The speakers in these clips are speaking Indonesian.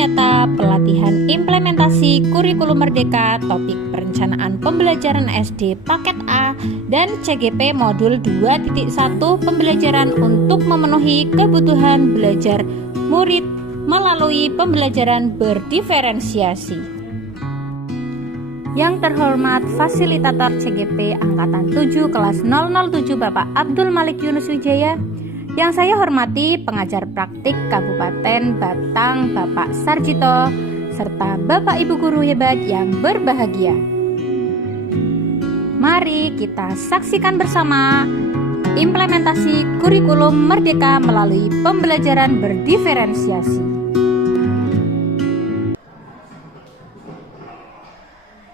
nyata pelatihan implementasi kurikulum Merdeka topik perencanaan pembelajaran SD paket A dan CGP modul 2.1 pembelajaran untuk memenuhi kebutuhan belajar murid melalui pembelajaran berdiferensiasi. Yang terhormat fasilitator CGP Angkatan 7 kelas 007 Bapak Abdul Malik Yunus Wijaya. Yang saya hormati pengajar praktik Kabupaten Batang Bapak Sarjito serta Bapak Ibu guru hebat yang berbahagia. Mari kita saksikan bersama implementasi kurikulum Merdeka melalui pembelajaran berdiferensiasi.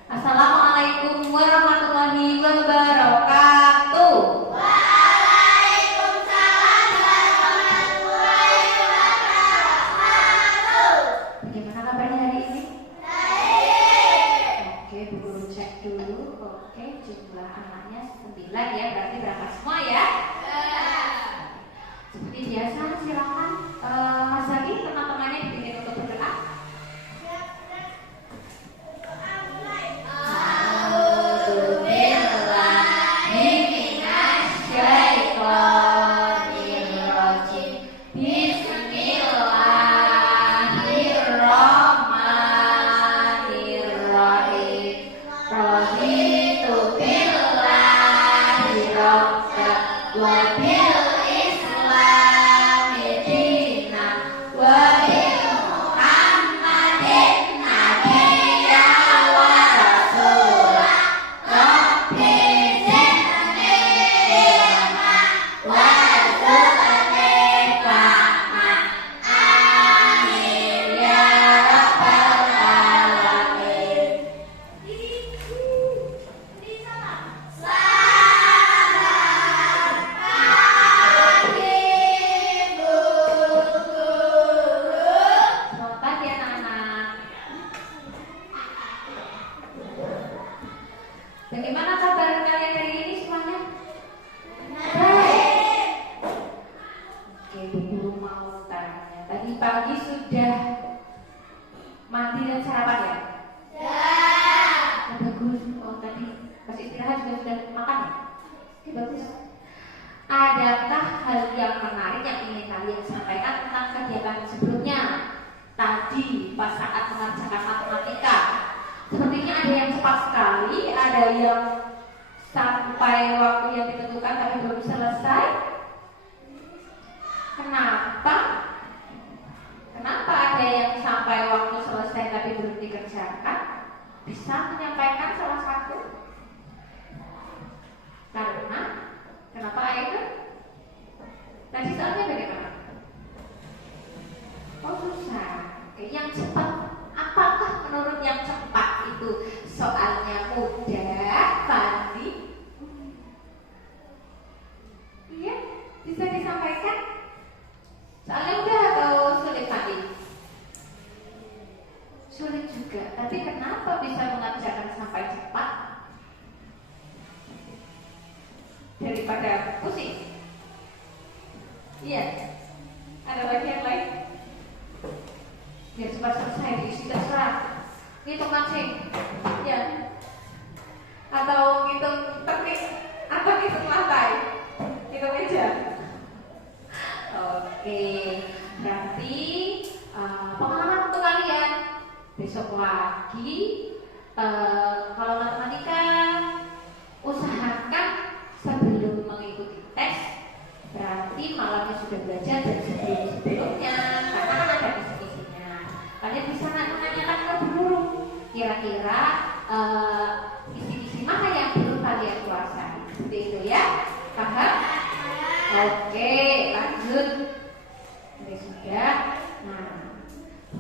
Assalamualaikum warahmatullahi wabarakatuh. Waalaikumsalam warahmatullahi wabarakatuh. Bagaimana kabarnya hari ini? Baik. Oke, Bu Guru cek dulu. Oke, jumlah anaknya 9 ya, berarti berangkat semua ya? Seperti biasa, silakan Mas Zaki, teman-temannya dibimbing untuk berdoa. Bagaimana kabar kalian hari ini semuanya? Baik. Oke, Bu Guru mau tanya. Tadi pagi sudah mandi dan sarapan ya? Ya. Bagus. Oh, tadi pas istirahat juga sudah makan ya? Oke, bagus. Adakah hal yang menarik yang ingin kalian sampaikan tentang kegiatan sebelumnya? Tadi pas saat mengerjakan matematika. Sepertinya ada yang cepat sekali, ada yang sampai waktu yang ditentukan tapi belum selesai. Kenapa? Kenapa ada yang sampai waktu selesai tapi belum dikerjakan? Bisa menyampaikan salah satu? Karena kenapa itu? Tadi soalnya bagaimana? Oh, susah. Oke, yang cepat. Apakah menurut yang cepat itu soalnya mudah, Fandi? Iya, bisa disampaikan? Soalnya mudah atau sulit, Fandi? Sulit juga, tapi kenapa bisa mengerjakan sampai cepat? Daripada pusing? Iya, ada lagi yang lain? Biar cepat selesai, sudah serah. Ngitung mancing, ya. Atau ngitung teknik, atau ngitung lantai, ngitung meja. Oke, berarti pengalaman untuk kalian besok lagi. Kalau matematika, usahakan sebelum mengikuti tes, berarti malamnya sudah belajar dari sebelum-sebelumnya, karena kan ada kisi-kisinya. Kalian bisa menanyakan ke guru, kira-kira kisi-kisi mana yang belum kalian kuasai. Seperti itu ya, paham? Oke, lanjut. Ini sudah. Nah,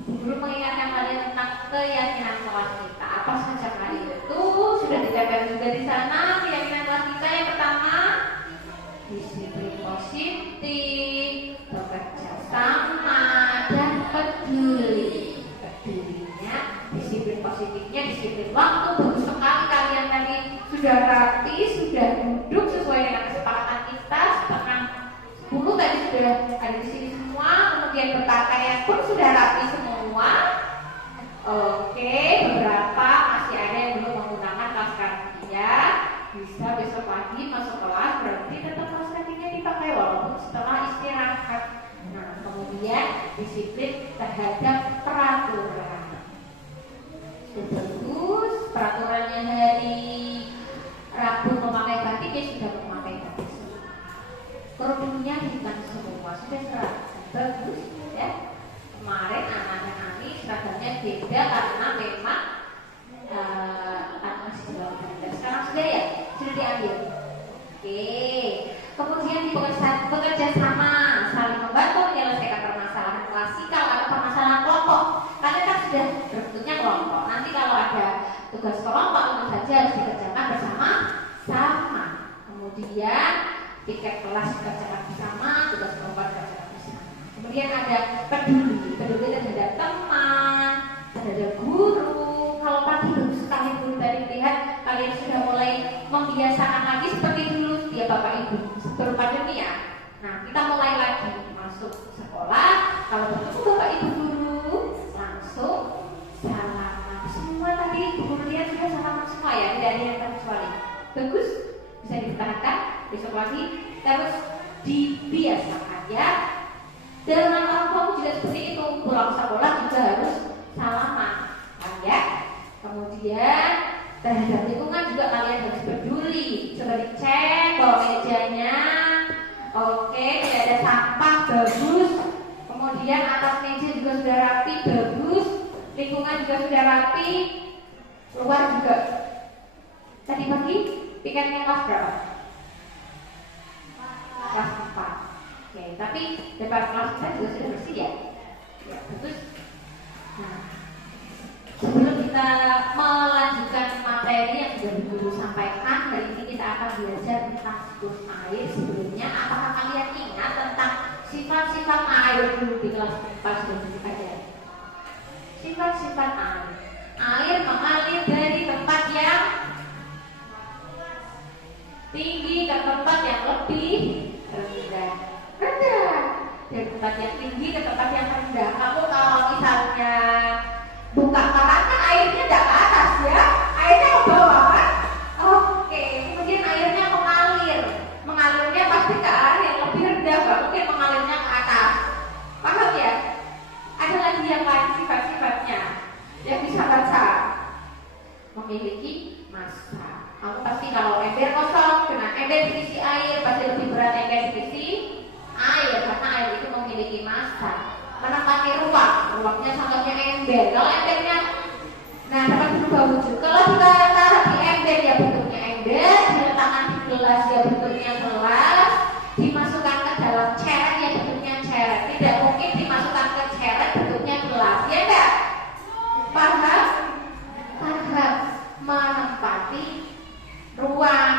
guru mengingatkan kalian tentang keyakinan kelas kita. Apa saja kali itu sudah dijaga juga di sana. Keyakinan kelas kita yang pertama, disiplin positif, bekerja sama, dan peduli. Pedulinya, disiplin positifnya, disiplin waktu. Bagus sekali kalian tadi sudah rapi, sudah duduk sesuai dengan kesepakatan kita. Setengah 10 tadi sudah ada di sini semua. Kemudian berpakaian pun sudah rapi semua. semua? Oke, beberapa masih ada yang belum menggunakan kaos kaki ya. Bisa besok pagi masuk kelas, berarti tetap kaos kakinya dipakai walaupun setelah istirahat. Nah, kemudian disiplin terhadap peraturan. Bagus, peraturannya hari Rabu memakai batik ya sudah memakai batik semua. Kerudungnya hitam semua, sudah seragam. Bagus ya. Kemarin anak-anak Ani seragamnya beda karena memang masih jalan. Sekarang sudah ya, sudah diambil. Oke. Kemudian bekerja sama, saling membantu menyelesaikan permasalahan klasikal atau permasalahan kelompok. Karena kan sudah berbentuknya kelompok. Nanti kalau ada tugas kelompok tentu saja harus dikerjakan bersama-sama. Kemudian tiket kelas dikerjakan bersama, tugas kelompok dikerjakan bersama. Kemudian ada peduli terhadap teman, terhadap guru. Kalau pagi bagus sekali guru tadi lihat kalian sudah mulai membiasakan lagi seperti dulu ya Bapak Ibu sebelum pandemi ya. Nah kita mulai lagi masuk sekolah, kalau bertemu Bapak Ibu guru langsung salaman semua. Tadi guru lihat sudah salaman semua ya, tidak ada yang terkecuali. Bagus, bisa dipertahankan besok lagi terus dibiasakan ya. Dalam orang tua juga seperti itu, pulang sekolah juga harus salaman kan ya. Kemudian terhadap lingkungan juga kalian harus peduli, coba dicek bahwa mejanya oke, tidak ada sampah, bagus. Kemudian atas meja juga sudah rapi, bagus. Lingkungan juga sudah rapi, luar juga. Tadi pagi piketnya kelas berapa? Kelas 4. Oke, tapi depan kelas kita juga sudah bersih ya? Ya, bagus. Nah, sebelum kita melanjutkan materi yang sudah guru sampaikan, hari ini kita akan belajar tentang siklus air. Sebelumnya, apakah kalian ingat tentang sifat-sifat air dulu di kelas 4 sudah dipelajari? Sifat-sifat air. Air mengalir dari tempat yang tinggi ke tempat yang lebih rendah. Dari tempat yang tinggi ke tempat yang rendah. Kamu kalau misalnya buka kerannya airnya tidak ke atas ya, airnya ke bawah kan? Oke, kemudian airnya mengalir. Mengalirnya pasti ke arah yang lebih rendah, gak mungkin mengalirnya ke atas. Paham ya? Ada lagi yang lain sifat-sifatnya yang bisa baca. Memiliki massa. Kamu pasti kalau ember kosong dengan ember diisi air pasti lebih berat ember diisi air karena air itu memiliki massa. Menempati ruangnya contohnya ember. Kalau embernya, nah dapat berubah wujud. Kalau kita taruh di ember ya bentuknya ember, diletakkan di gelas ya bentuknya gelas, dimasukkan ke dalam ceret ya bentuknya ceret. Tidak mungkin dimasukkan ke ceret bentuknya gelas, ya enggak? Paham? Paham. Menempati ruang.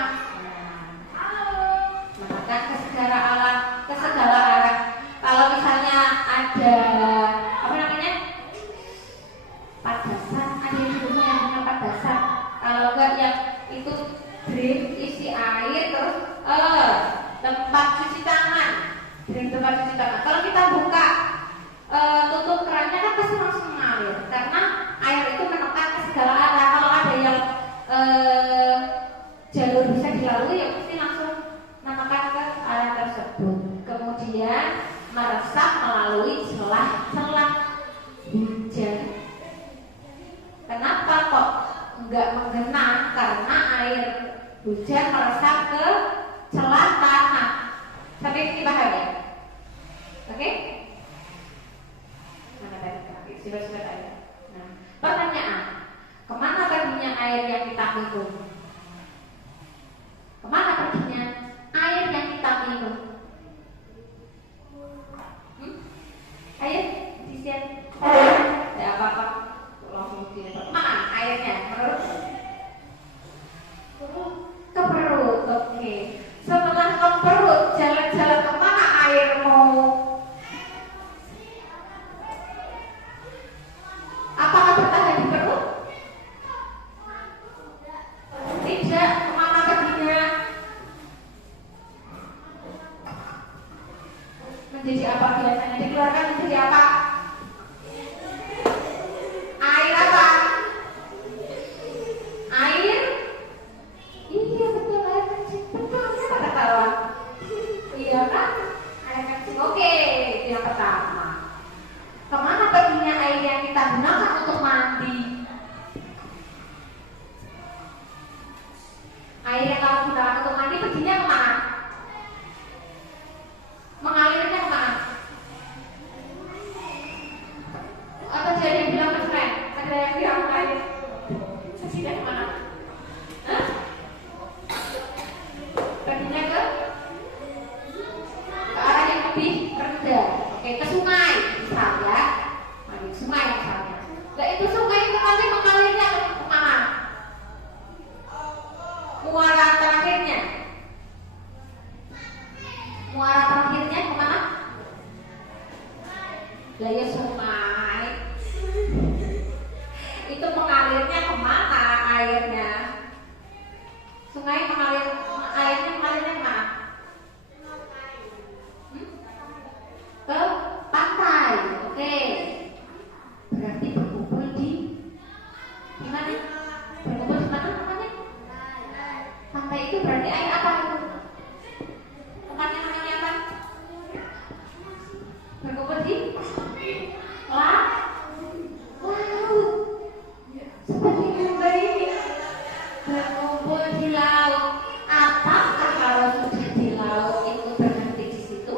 Menekan ke segala arah. Kalau misalnya ada apa namanya padasan, ada yang namanya padasan. Kalau enggak yang itu drain isi air terus tempat cuci tangan, drain tempat cuci tangan. Kalau kita buka tutup kerannya kan pasti langsung mengalir karena air itu menekan ke segala arah. Kalau ada yang jalur bisa dilalui ya pasti langsung menekan ke arah tersebut. Kemudian meresap melalui celah-celah hujan. Kenapa kok enggak menggenang? Karena air hujan meresap ke celah tanah. Sampai sini paham ya? Oke? Mana tadi? Sifat-sifat air. Nah, pertanyaan, kemana perginya air yang kita minum? Kemana perginya air yang kita minum? Air isian ya apa-apa langsung sini. Mana airnya menurut? Ke perut. Oke. Setelah ke perut, jalan-jalan kemana air mau? Apakah bertahan di perut? Lah ya sungai. Itu mengalirnya kemana airnya? Sungai airnya mengalirnya kemana? Ke pantai. Oke. Berarti berkumpul di mana? Berkumpul di mana namanya? Pantai itu berarti air apa itu? Tempatnya namanya apa? Berkumpul di laut. Seperti gambar ini. Berkumpul di laut. Apakah kalau sudah di laut itu berhenti di situ?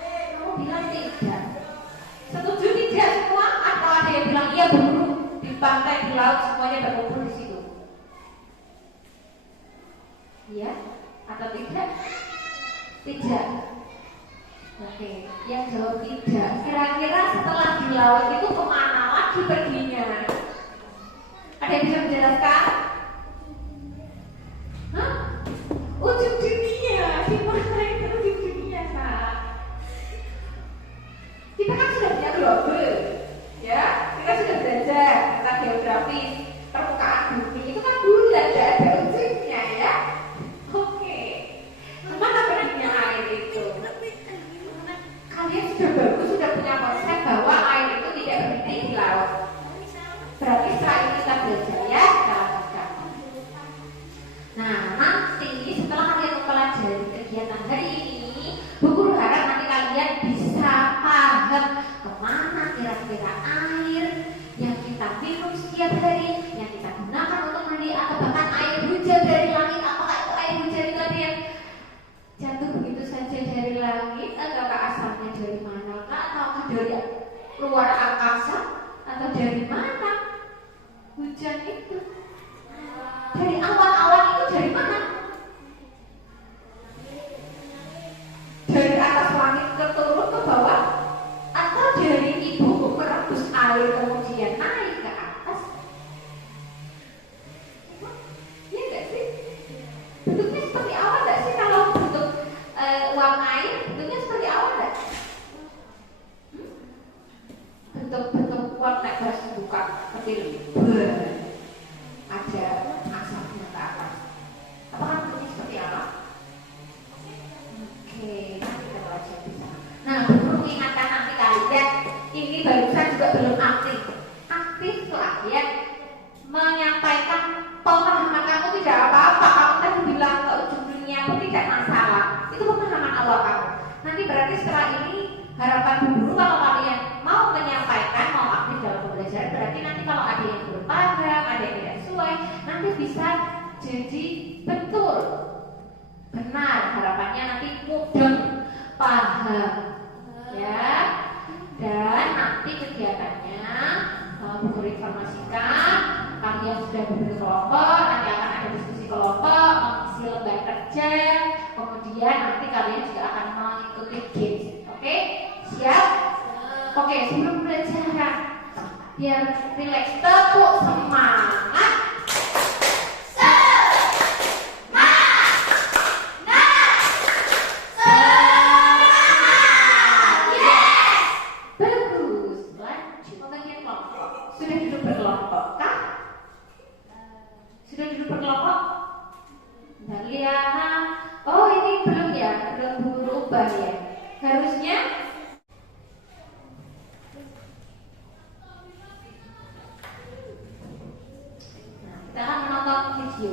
Kamu bilang tidak. Setuju tidak semua? Atau ada yang bilang iya berburu di pantai di laut semuanya berkumpul di situ? Iya atau tidak? Tidak. Oke, yang jawab tidak. Kira-kira setelah di laut itu kemana lagi perginya? Ada yang bisa menjelaskan? Hah? Ujung dunia. Gimana itu ujung dunia, Kak? Kita kan sudah punya global, ya? Kita sudah belajar tentang geografi permukaan bumi. Itu kan bulat, ada ujungnya, ya? Oke. Kemana perginya air itu? Kalian sudah bagus, sudah punya konsep bahwa air itu tidak berhenti di laut. Berarti setelah ini kita belajar ya dalam agama. Nah, nanti setelah kalian mempelajari kegiatan hari ini, Bu Guru harap nanti kalian bisa paham kemana kira-kira air yang kita minum setiap hari, yang kita gunakan untuk mandi, atau bahkan air hujan dari langit. Apakah itu air hujan itu ada yang jatuh begitu saja dari langit, ataukah asalnya dari mana, ataukah dari luar angkasa, atau dari mana hujan itu? Dari awan-awan itu dari mana? Dari atas langit ke turun ke bawah, atau dari ibu merebus air kemudian naik ke atas? Iya nggak sih? Bentuknya seperti awan nggak sih? Kalau bentuk uap air bentuknya seperti awan nggak? Bentuk uap naik gas buka kecil, ada asapnya ke atas. Apakah bentuknya seperti apa? Oke, nanti kita belajar di sana. Nah, perlu mengingatkan nanti kalian, ini barusan juga belum aktif. Aktif lah ya, menyampaikan pemahaman kamu tidak apa-apa. Kamu tadi bilang ke ujung dunia pun tidak masalah. Itu pemahaman awal kamu. Nanti berarti setelah ini harapan guru kalau kalian mau menyampaikan, mau aktif dalam pembelajaran, berarti nanti kalau ada yang belum paham, ada yang tidak sesuai, nanti bisa jadi betul, benar. Harapannya nanti mudah paham, ya. Dan nanti kegiatannya Bu Guru informasikan, kalian sudah berkelompok, nanti akan ada diskusi kelompok, mengisi lembar kerja, kemudian nanti kalian juga akan mengikuti games. Oke? Siap? Oke, sebelum pelajaran biar rileks, tepuk semangat. Sudah duduk berkelompok? Bentar lihat. Oh, ini belum ya, belum berubah ya. Harusnya kita akan menonton video.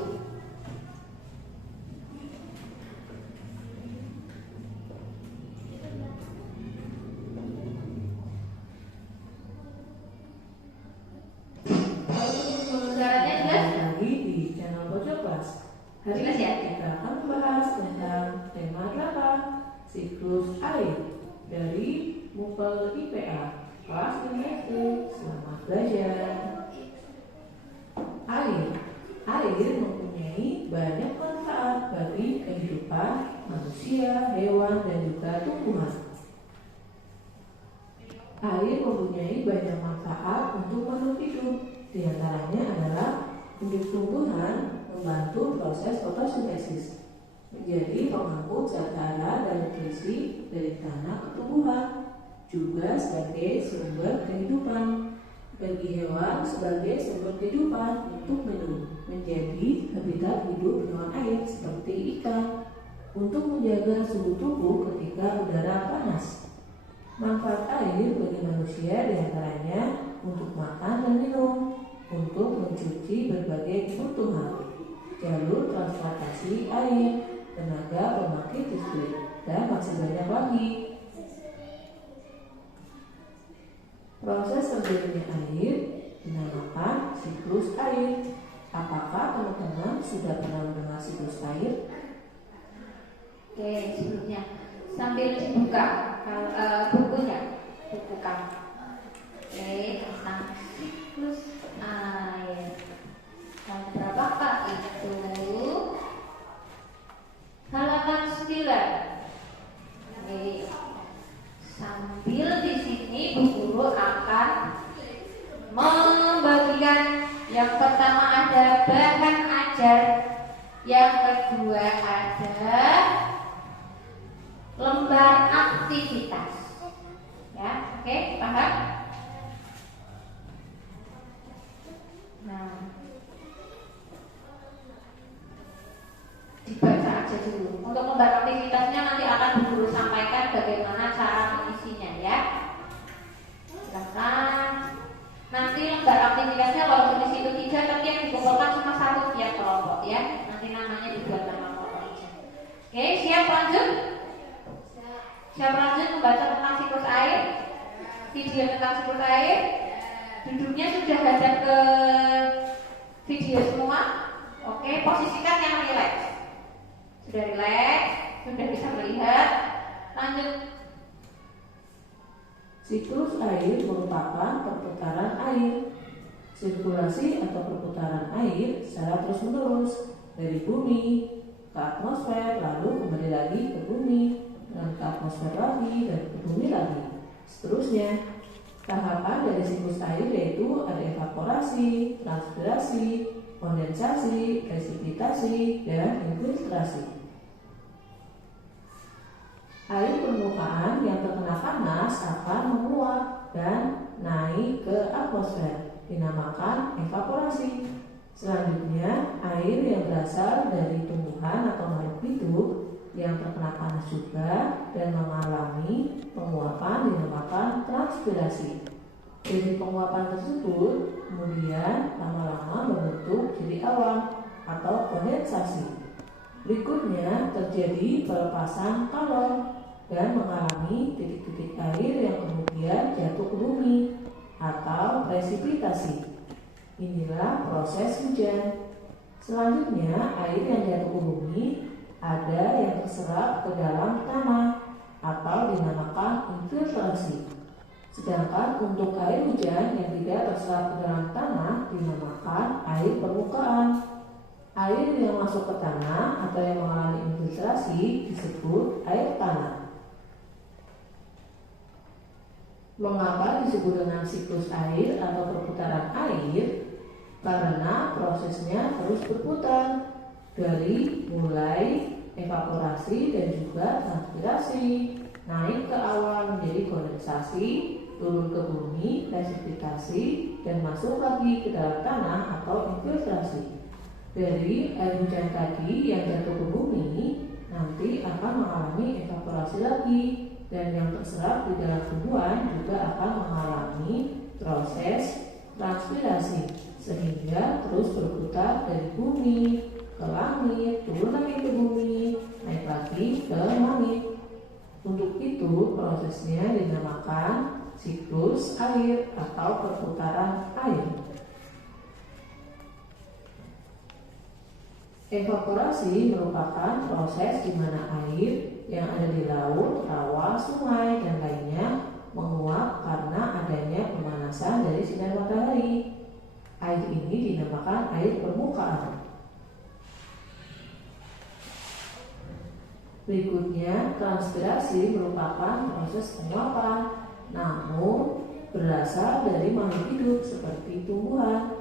Suaranya jelas? Lagi di channel Pojok Kelas. Hari Jelas ini ya? kita akan membahas tentang tema 8, siklus air dari MUPEL IPA kelas 5 SD. Selamat belajar. Air mempunyai banyak manfaat bagi kehidupan manusia, hewan, dan juga tumbuhan. Air mempunyai banyak manfaat untuk makhluk hidup. Di antaranya adalah untuk tumbuhan membantu proses fotosintesis, menjadi pengangkut zat hara dan nutrisi dari tanah ke tumbuhan. juga sebagai sumber kehidupan. Bagi hewan sebagai sumber kehidupan untuk minum, menjadi habitat hidup hewan air seperti ikan, untuk menjaga suhu tubuh ketika udara panas. Manfaat air bagi manusia diantaranya untuk makan dan minum, untuk mencuci berbagai kebutuhan, jalur transportasi air, tenaga pembangkit listrik, dan masih banyak lagi. Proses terjadinya air dinamakan siklus air. Apakah teman-teman sudah pernah mendengar siklus air? Oke, sebelumnya sambil dibuka bukunya, buku kamu. Oke, tentang siklus air. Dan berapakah itu? Halaman 9. Oke. Sambil di sini Bu Guru akan membagikan yang pertama ada bahan ajar, yang kedua ada lembar aktivitas. Ya, oke, paham? Nah, dibaca aja dulu. Untuk lembar aktivitasnya nanti akan Bu Guru sampaikan bagaimana cara mengisinya ya. Silakan. Nanti lembar aktivitasnya walaupun di situ 3 tapi yang dikumpulkan cuma 1 tiap kelompok ya. Nanti namanya dibuat nama kelompok aja. Oke, siap lanjut? Siap lanjut membaca tentang siklus air? Video tentang siklus air? Duduknya sudah hadap ke video semua? Oke, posisikan yang rileks. Sudah rileks, sudah bisa melihat. Lanjut. Siklus air merupakan perputaran air. Sirkulasi atau perputaran air secara terus-menerus dari bumi ke atmosfer, lalu kembali lagi ke bumi, dan ke atmosfer lagi, dan ke bumi lagi. Seterusnya, tahapan dari siklus air yaitu ada evaporasi, transpirasi, kondensasi, presipitasi, dan infiltrasi. Air permukaan yang terkena panas akan menguap dan naik ke atmosfer, dinamakan evaporasi. Selanjutnya, air yang berasal dari tumbuhan atau makhluk hidup yang terkena panas juga dan mengalami penguapan dinamakan transpirasi. Dari penguapan tersebut kemudian lama-lama membentuk jadi awan atau kondensasi. Berikutnya terjadi pelepasan kalor dan mengalami titik-titik air yang kemudian jatuh ke bumi atau presipitasi. Inilah proses hujan. Selanjutnya, air yang jatuh ke bumi ada yang terserap ke dalam tanah atau dinamakan infiltrasi. Sedangkan untuk air hujan yang tidak terserap ke dalam tanah dinamakan air permukaan. Air yang masuk ke tanah atau yang mengalami infiltrasi disebut air tanah. Mengapa disebut dengan siklus air atau perputaran air? Karena prosesnya terus berputar dari mulai evaporasi dan juga transpirasi, naik ke awan menjadi kondensasi, turun ke bumi, presipitasi, dan masuk lagi ke dalam tanah atau infiltrasi. Dari air hujan tadi yang jatuh ke bumi nanti akan mengalami evaporasi lagi, dan yang terserap di dalam tubuhan juga akan mengalami proses transpirasi, sehingga terus berputar dari bumi ke langit, turun lagi ke bumi, naik lagi ke langit. Untuk itu prosesnya dinamakan siklus air atau perputaran air. Evaporasi merupakan proses di mana air yang ada di laut, rawa, sungai, dan lainnya menguap karena adanya pemanasan dari sinar matahari. Air ini dinamakan air permukaan. Berikutnya, transpirasi merupakan proses penguapan, namun berasal dari makhluk hidup seperti tumbuhan,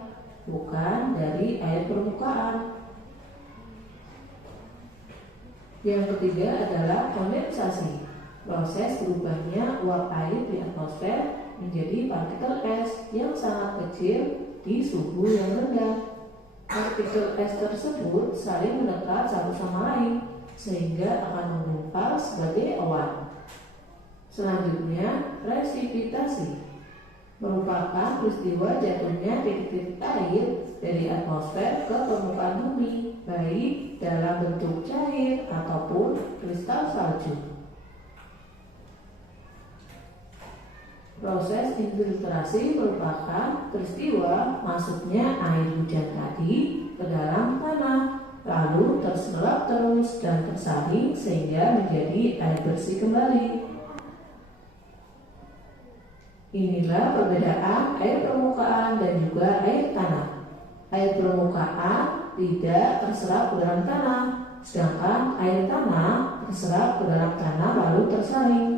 bukan dari air permukaan. Yang ketiga adalah kondensasi. proses berubahnya uap air di atmosfer menjadi partikel es yang sangat kecil di suhu yang rendah. Partikel es tersebut saling mendekat satu sama lain sehingga akan menggumpal sebagai awan. Selanjutnya, presipitasi merupakan peristiwa jatuhnya titik-titik air dari atmosfer ke permukaan bumi, baik dalam bentuk cair ataupun kristal salju. Proses infiltrasi merupakan peristiwa masuknya air hujan tadi ke dalam tanah, lalu terserap terus dan tersaring sehingga menjadi air bersih kembali. Inilah perbedaan air permukaan dan juga air tanah. Air permukaan tidak terserap ke dalam tanah, sedangkan air tanah terserap ke dalam tanah lalu tersaring.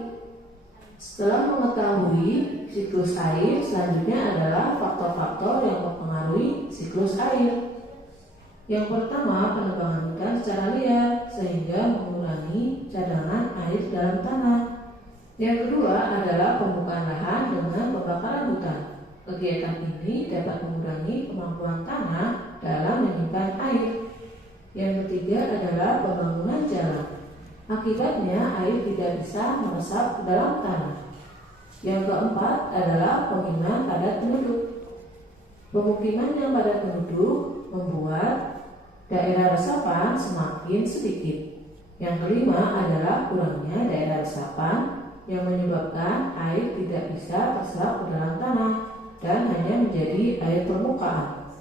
Setelah mengetahui siklus air, selanjutnya adalah faktor-faktor yang mempengaruhi siklus air. Yang pertama, penebangan hutan secara liar sehingga mengurangi cadangan air dalam tanah. Yang kedua adalah pembukaan lahan dengan pembakaran hutan. Kegiatan ini dapat mengurangi kemampuan tanah dalam menyimpan air. Yang ketiga adalah pembangunan jalan. Akibatnya air tidak bisa meresap ke dalam tanah. Yang keempat adalah pemukiman padat penduduk. Pemukiman yang padat penduduk membuat daerah resapan semakin sedikit. Yang kelima adalah kurangnya daerah resapan yang menyebabkan air tidak bisa terserap ke dalam tanah dan hanya menjadi air permukaan.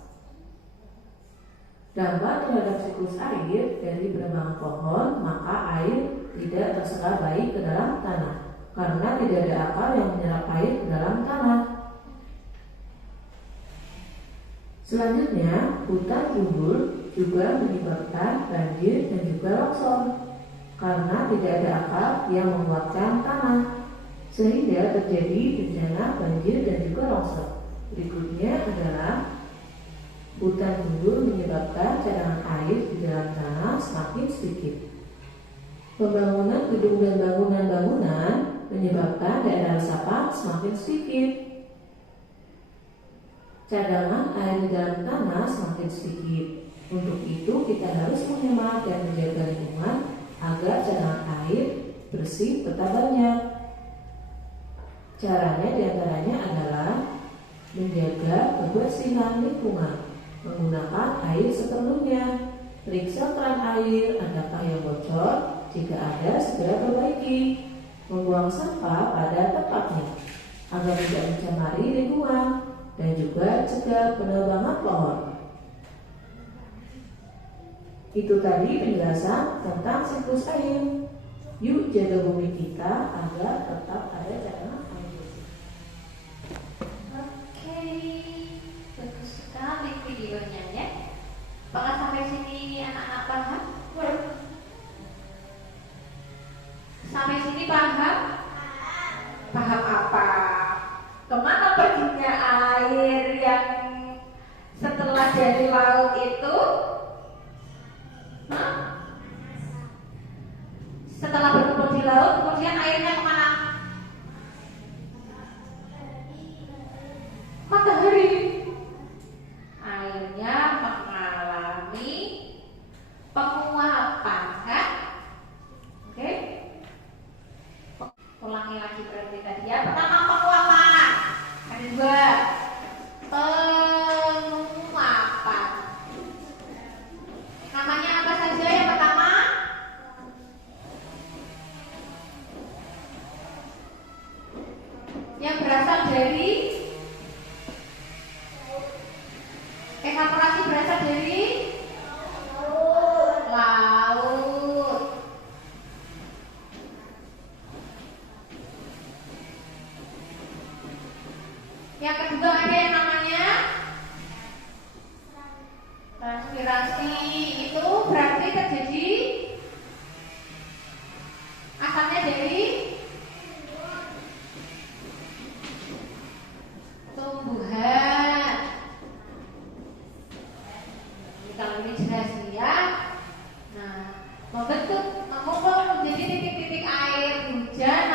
Dampak terhadap siklus air dari penebangan pohon, maka air tidak terserap baik ke dalam tanah karena tidak ada akar yang menyerap air ke dalam tanah. Selanjutnya, hutan gundul juga menyebabkan banjir dan juga longsor karena tidak ada akar yang menguatkan tanah, sehingga terjadi bencana banjir dan juga longsor. Berikutnya adalah hutan gundul menyebabkan cadangan air di dalam tanah semakin sedikit. Pembangunan gedung dan bangunan-bangunan menyebabkan daerah resapan semakin sedikit. Cadangan air di dalam tanah semakin sedikit. Untuk itu kita harus menghemat dan menjaga lingkungan agar cadangan air bersih tetap banyak. Caranya diantaranya adalah menjaga kebersihan lingkungan, menggunakan air seperlunya, periksa keran air adakah yang bocor, jika ada segera perbaiki, membuang sampah pada tempatnya agar tidak mencemari lingkungan, dan juga cegah penebangan pohon. Itu tadi penjelasan tentang siklus air. Yuk jaga bumi kita agar tetap ada cadangan air bersih. Oke, bagus sekali videonya ya. Apakah sampai sini anak-anak paham? Sampai sini paham? Paham apa? Kemana perginya air yang setelah dari laut itu? Setelah berkumpul di laut, kemudian airnya kemana? Matahari. Airnya mengalami penguapan, kan? Oke? Ulangi lagi berarti tadi ya. Pertama penguapan. Ada dua. Penguapan. Namanya apa saja yang pertama? Yang berasal dari evaporasi berasal dari laut. Yang kedua ada yang namanya transpirasi. Itu berarti terjadi asalnya dari tumbuhan. Kalau ini jelas ya. Nah, membentuk mengumpul menjadi titik-titik air hujan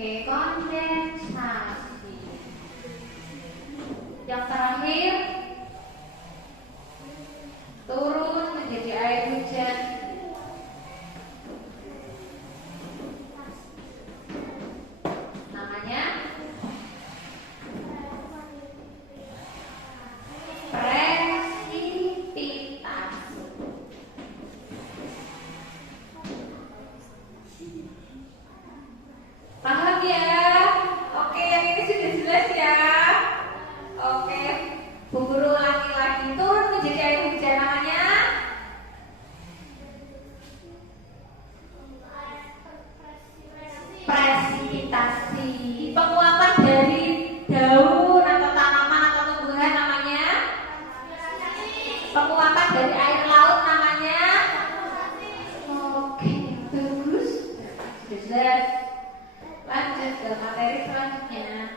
Oke, kondensasi. Yang terakhir, turun menjadi air hujan. Namanya presipitasi. Paham ya? Oke, yang ini sudah jelas ya. Oke, Bu Guru ulangi lagi. Turun menjadi air hujan namanya presipitasi. Penguapan dari daun atau tanaman atau tumbuhan namanya penguapan dari air laut namanya. Oke, bagus. Sudah jelas. Lanjut ke materi selanjutnya.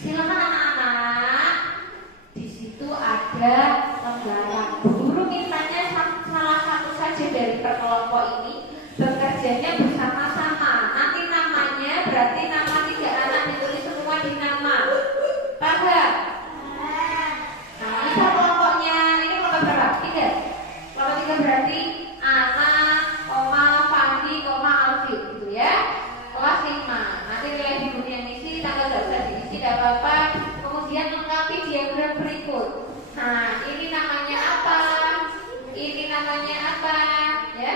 Silakan anak-anak. Di situ ada lembaran. Guru mintanya salah satu saja dari per kelompok ini bekerjanya bersama-sama. Nanti namanya berarti nama 3 anak ditulis semua di nama. Paham? Nah, bisa kelompoknya. Ini kelompok berapa? 3. Kelompok 3 berarti Ana, Fandi, Alfi, gitu ya. Kelas 5. Nanti nilai bukunya ngisi, tanggal gak usah diisi, tidak apa-apa. Kemudian lengkapi diagram berikut. Nah, ini namanya apa? Ini namanya apa? Ya?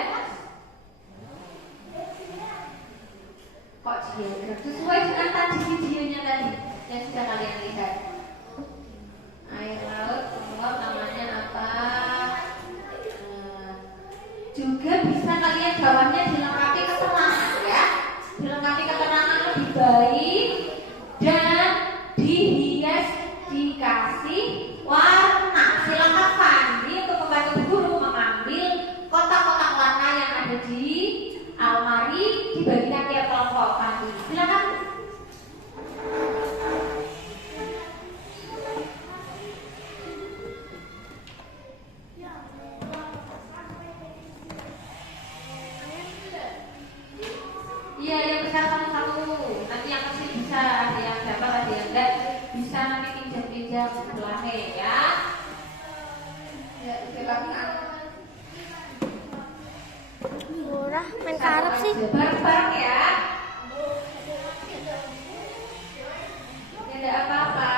Kok diagram? Sesuai dengan tadi videonya tadi yang sudah kalian lihat. Air laut, menguap namanya apa? Juga bisa kalian bawahnya dilengkapi keterangan ya. Dilengkapi keterangan lebih baik dan dihias dikasih warna. Silakan Fandi untuk membantu guru mengambil kotak-kotak warna yang ada di almari dibagikan tiap kelompok. Fandi, silakan. Iya, yang besar satu-satu. Nanti yang kecil bisa, ada yang dapat, ada yang enggak. Bisa nanti pinjam-pinjam sebelahnya ya. Ya, silakan. Murah, main karep sih. Bareng-bareng ya. Tidak apa-apa.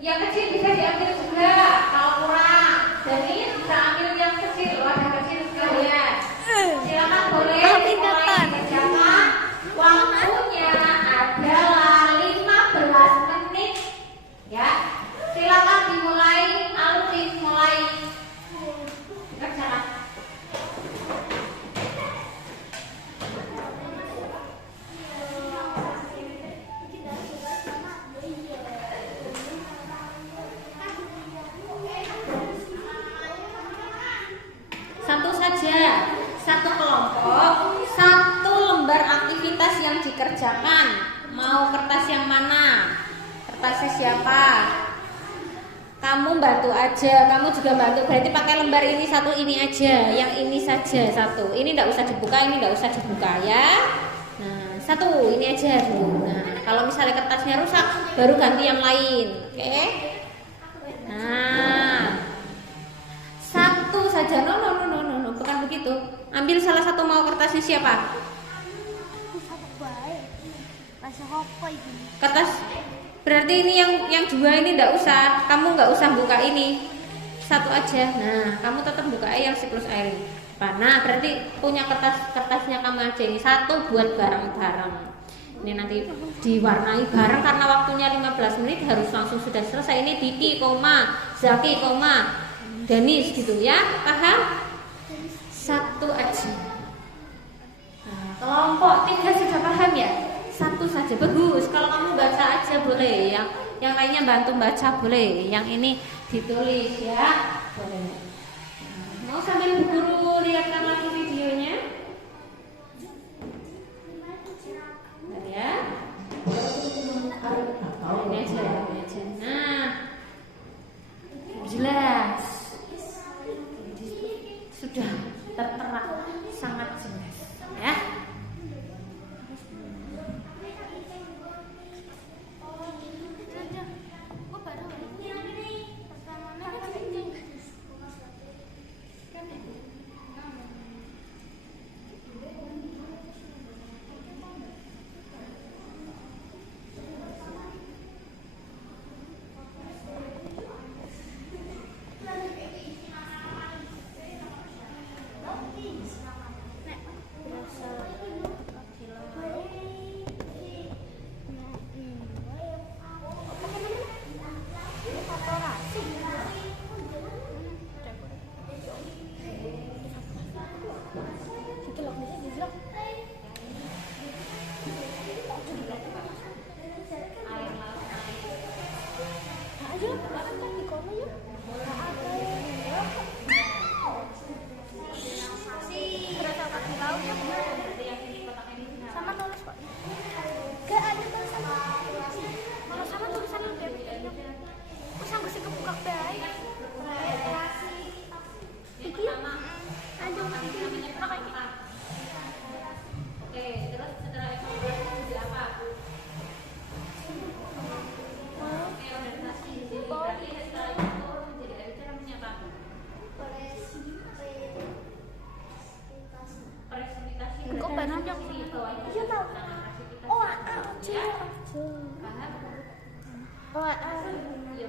Yang kecil bisa diambil juga kalau kurang. Dan ini bisa ambil yang kecil, wadah kecil sekalian. Silakan boleh mulai dikerjakan. Waktunya adalah 15 menit. Ya, silakan dimulai. Alvin mulai kerjakan. Satu saja, satu kelompok, satu lembar aktivitas yang dikerjakan. Mau kertas yang mana? Kertasnya siapa? Kamu bantu aja, kamu juga bantu. Berarti pakai lembar ini satu, ini aja. Yang ini saja satu. Ini enggak usah dibuka, ini enggak usah dibuka ya. Nah, satu, ini aja dulu. Nah, kalau misalnya kertasnya rusak, baru ganti yang lain. Oke? Nah, satu saja. No, bukan begitu. Ambil salah satu, mau kertasnya siapa? Kertas. Berarti ini yang 2 ini enggak usah. Kamu enggak usah buka ini. Satu aja. Nah, kamu tetap buka yang siklus air. Nah, berarti punya kertasnya kamu aja ini. Satu buat bareng-bareng. Ini nanti diwarnai bareng karena waktunya 15 menit harus langsung sudah selesai. Ini Diki, Zaki, Denis gitu ya. Paham? Satu aja. Nah, kelompok 3 sudah paham ya? Satu saja bagus. Kalau kamu baca aja boleh, yang lainnya bantu baca boleh. Yang ini ditulis ya, boleh. Mau sambil guru lihatkan lagi videonya? Bentar ya. Ini aja. Nah, jelas. yuk, kan di kono yuk. Berasa kaki laut yuk. Sama tulis kok. Gak ada tulisan. Kalau sama tulisan yang beda. Terus yang bersih kebuka baik. Iki lanjut iki pakai iki. Oke, terus setelah evaluasi jadi apa? Oke, organisasi. Berarti setelah itu menjadi ada namanya apa? Presentasi. Kok banyak itu aja. iya tahu. Oh, aja. Paham? Oh, Iya,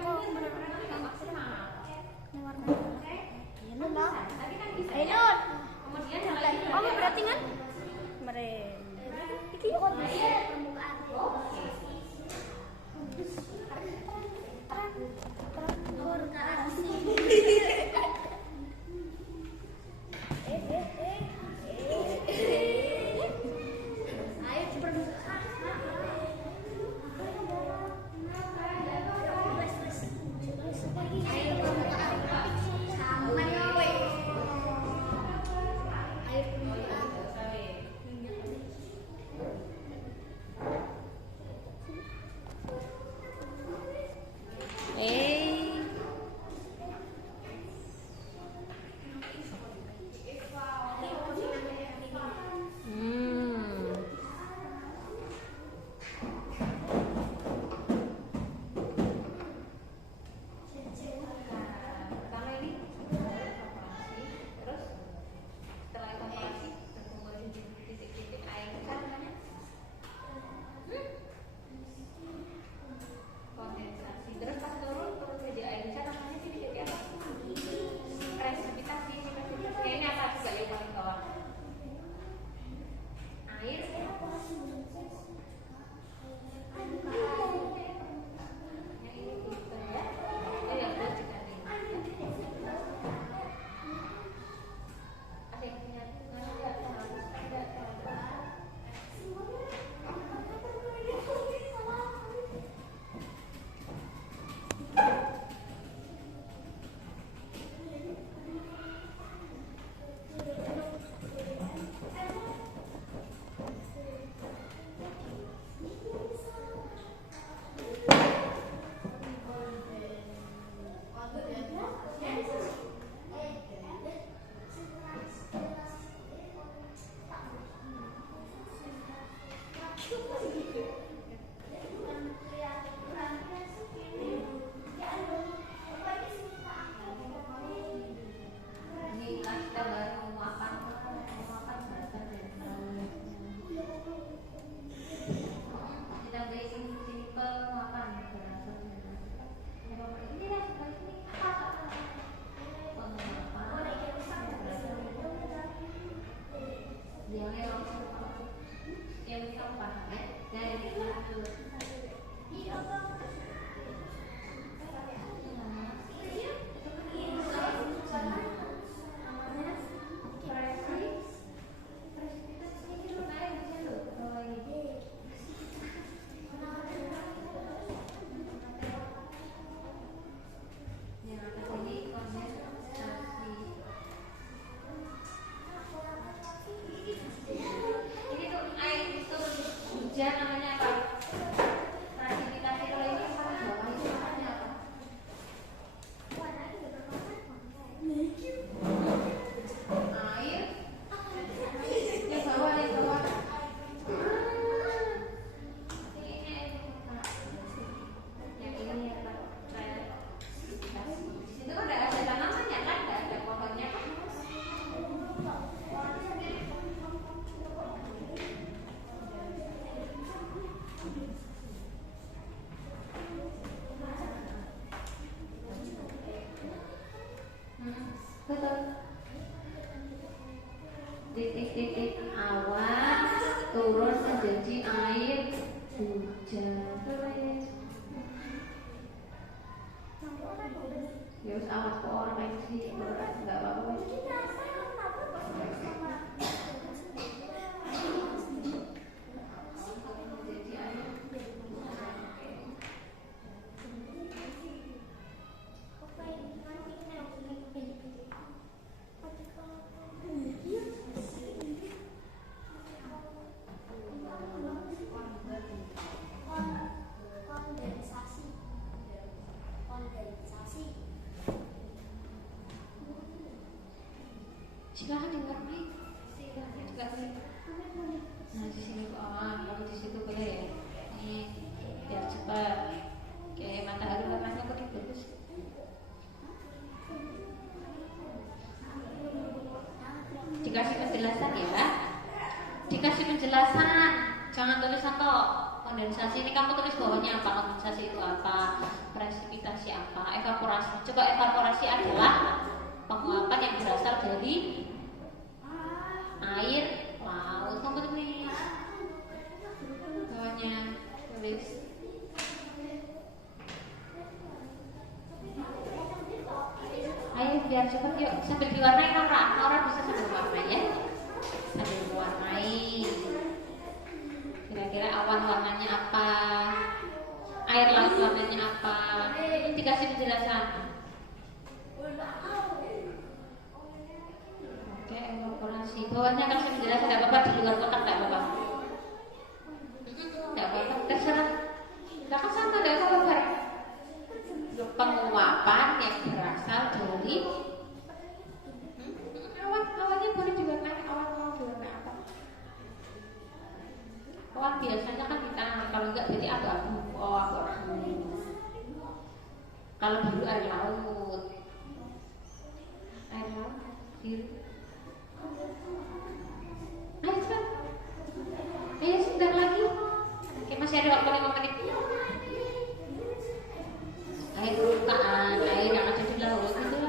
kok bener-bener maksimal. ini warna merah. Iya, Nun. Tapi kan bisa. Ayo, Nun. Kemudian yang lagi Oh, berarti kan? Meren. Iki kok permukaan. Jangan tulis atau kondensasi. Ini kamu tulis bawahnya apa? Kondensasi itu apa? Presipitasi apa? Evaporasi. Coba evaporasi adalah penguapan yang berasal dari air laut. Kamu tulis bawahnya, tulis. Ayo biar cepet yuk, sambil diwarnai Nora bisa sambil warnai ya. Sambil mewarnai. Kira-kira awan warnanya apa? Air laut warnanya apa? Ini dikasih penjelasan. Oke, evaporasi. Bawahnya kasih penjelasan, tidak apa-apa di luar kotak, tidak apa-apa. Tidak apa-apa, terserah. Tidak kan sama, tidak apa-apa. Penguapan yang berasal dari awannya boleh diwarnai, awan diwarnai apa? Awan biasanya kan di tanah, kalau enggak jadi abu-abu. Oh, abu-abu. Kalau biru air laut, biru. Ayo cepat, ayo sebentar lagi. Oke, masih ada waktu 5 menit. Air permukaan, air yang ada di laut itu.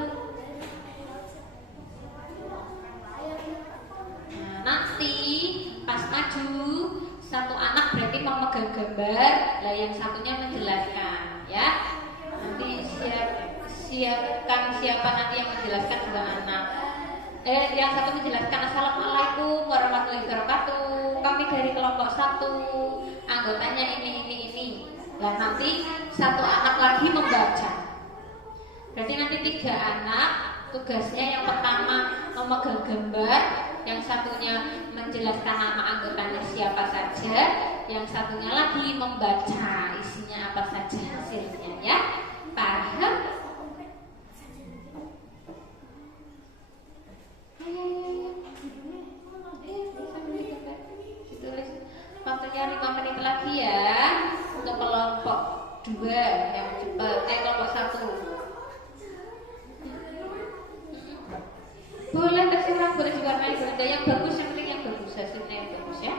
Nah, nanti pas maju satu anak berarti memegang gambar, lah yang satunya menjelaskan, ya. Nanti siapkan siapa nanti yang menjelaskan dua anak. Yang satu menjelaskan Assalamualaikum warahmatullahi wabarakatuh. Kami dari kelompok 1, anggotanya ini. Dan nanti satu anak lagi membaca. Berarti nanti 3 anak, tugasnya yang pertama memegang gambar, yang satunya menjelaskan nama anggotanya siapa saja, yang satunya lagi membaca isinya apa saja hasilnya, ya. Paham? Ayo. Ditulis. Waktunya 5 menit lagi ya. Untuk kelompok 2 yang cepat, kelompok 1. Boleh terserah, boleh diwarnai, boleh yang bagus, yang penting yang bagus, hasilnya yang bagus ya.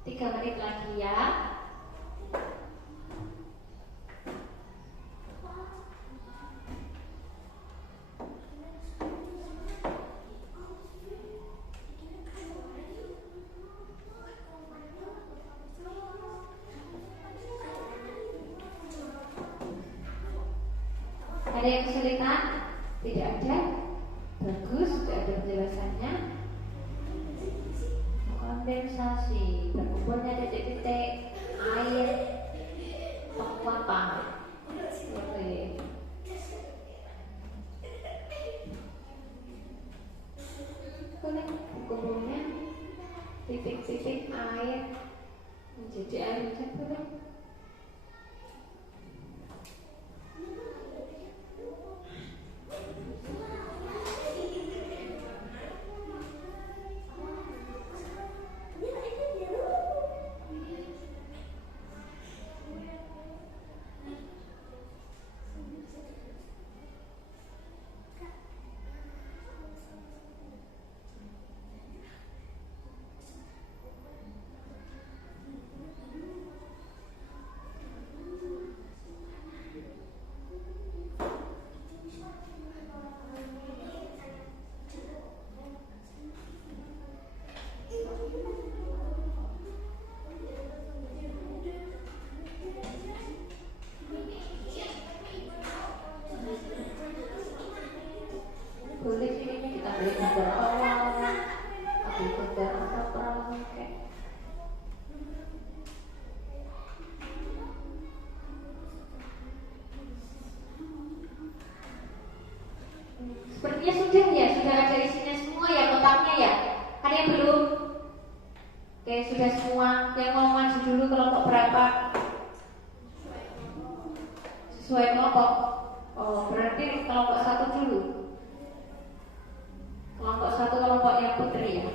Tiga menit lagi ya. Ada yang kesulitan? Tidak ada? Bagus, sudah ada penjelasannya. Kondensasi, berkumpulnya titik-titik air penguapan. Oke. Boleh berkumpulnya titik-titik air menjadi air hujan, boleh. yang mau maju dulu kelompok berapa? Sesuai kelompok. Oh, berarti kelompok 1 dulu. Kelompok 1 kelompok yang putri ya.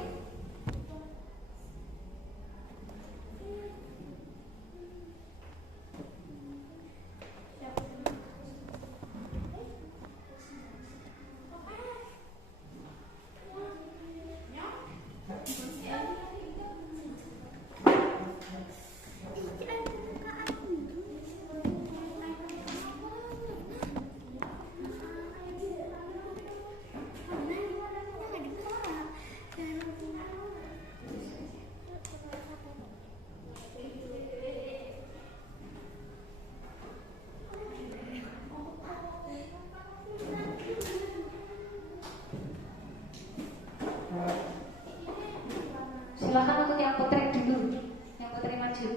Silakan untuk yang putri dulu, yang putri maju.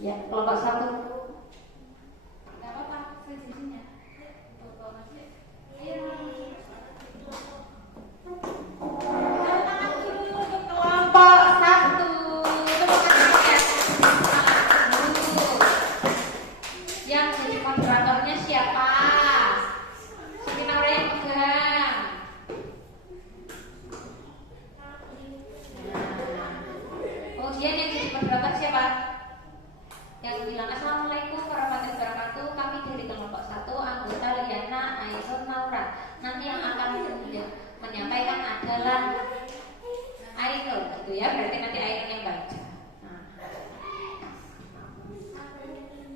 Ya, kelompok 1. Gak apa-apa, sejujurnya. Kelompok 1. Yang jadi moderatornya siapa? Seminar yang pegang. Kemudian yang jadi moderator siapa? Yang bilang assalamualaikum warahmatullahi wabarakatuh. Kami dari kelompok 1 anggota Liana Ainun Naura. Nanti yang akan menyampaikan adalah Ainun, gitu ya. Berarti nanti Ainun yang baca.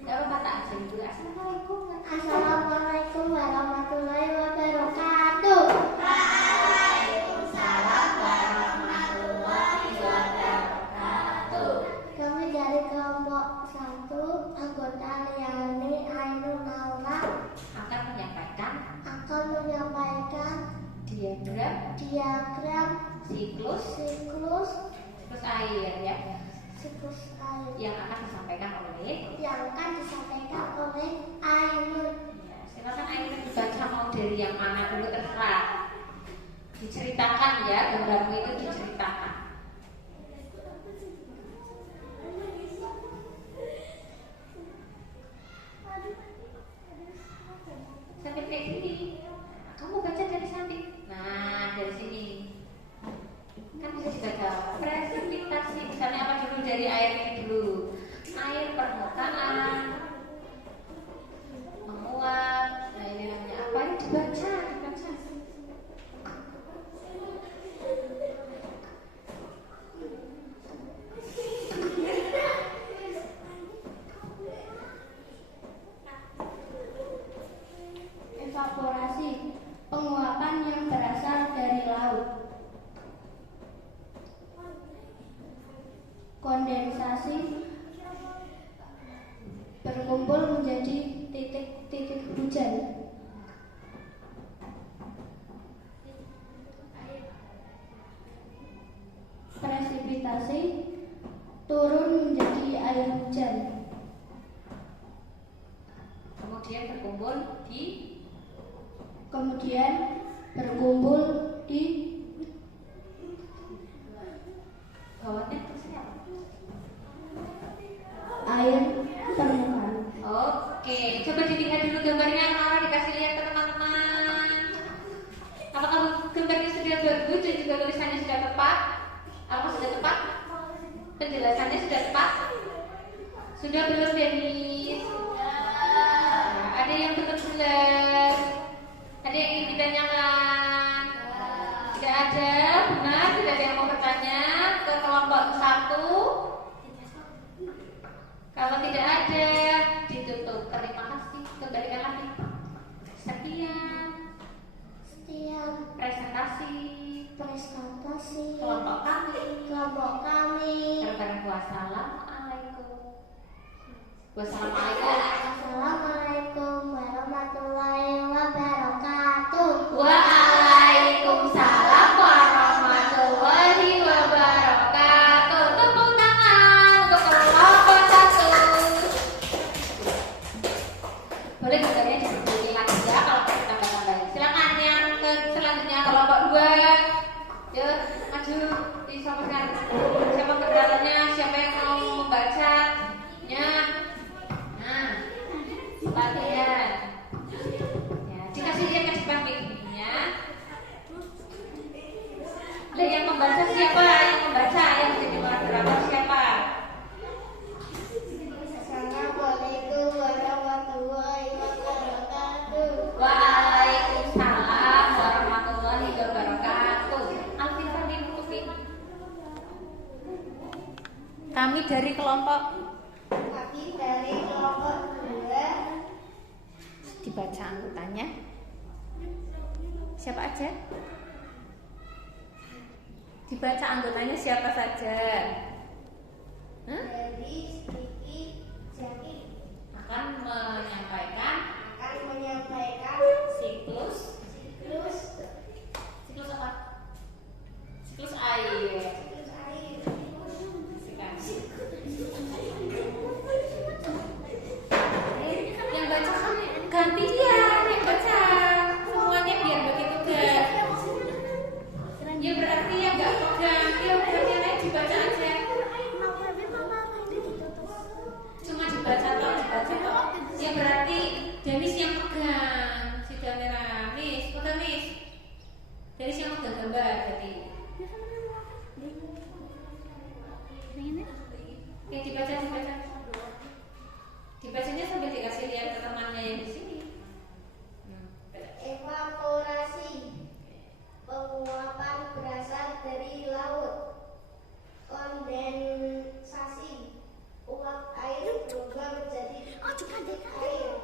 Gak apa-apa tak aja dulu. Assalamualaikum. Assalamualaikum warahmatullahi wabarakatuh. Waalaikumsalam warahmatullahi wabarakatuh. Kami dari kelompok 1 anggota Liani Ainun Naura Akan menyampaikan diagram siklus air ya, siklus air yang akan disampaikan oleh Ainun. ya, silakan Ainun dibaca, mau dari yang mana dulu terserah. Diceritakan ya, gambarmu itu diceritakan. Sampai kayak gini. Nah, kamu baca dari samping. Nah, dari sini. Kan bisa dibaca presipitasi. Misalnya apa dulu dari air ini dulu? Air permukaan menguap. Nah, ini namanya apa? Ini dibaca. Evaporasi, penguapan yang berasal dari laut. Kondensasi, berkumpul menjadi titik-titik hujan. Presipitasi, turun menjadi air hujan. Kemudian berkumpul di bawahnya terusnya apa? air permukaan. Oke, coba dilihat dulu gambarnya. Nora dikasih lihat ke teman-teman. Apakah gambarnya sudah bagus dan juga tulisannya sudah tepat? Apa sudah tepat? Penjelasannya sudah tepat? Sudah belum, Denis? Nah, ada yang belum jelas? Ada yang ingin ditanyakan? Tidak ada? Benar? Tidak ada yang mau bertanya ke kelompok 1? Kalau tidak ada, ditutup. Terima kasih. Kembalikan lagi. Sekian presentasi kelompok kami. Berbareng wassalamualaikum. Assalamualaikum warahmatullahi wabarakatuh. Waalaikumsalam warahmatullahi wabarakatuh. Tepuk tangan untuk kelompok 1. Boleh gambarnya diperbaiki lagi ya kalau kita tambah-tambahin. Silakan yang selanjutnya kelompok 2. Yuk, maju. Siapa moderatornya? Siapa yang mau dari kelompok dua. dibaca anggotanya. Siapa aja? Dibaca anggotanya siapa saja? Dari sedikit Jaki Akan menyampaikan akan menyampaikan siklus apa? Siklus air. siklus air. Yang baca kan gantian yang baca semuanya biar begitu guys. Ya berarti yang nggak pegang, ya berarti yang lain dibaca aja. Cuma dibaca toh. Ya berarti Danis yang pegang si merah. Nis, pegang Nis. Danis yang pegang gambar jadi. Ya dibaca. Dibacanya sambil dikasih lihat ke temannya yang di sini. Evaporasi. Penguapan berasal dari laut. Kondensasi. Uap air berubah menjadi air.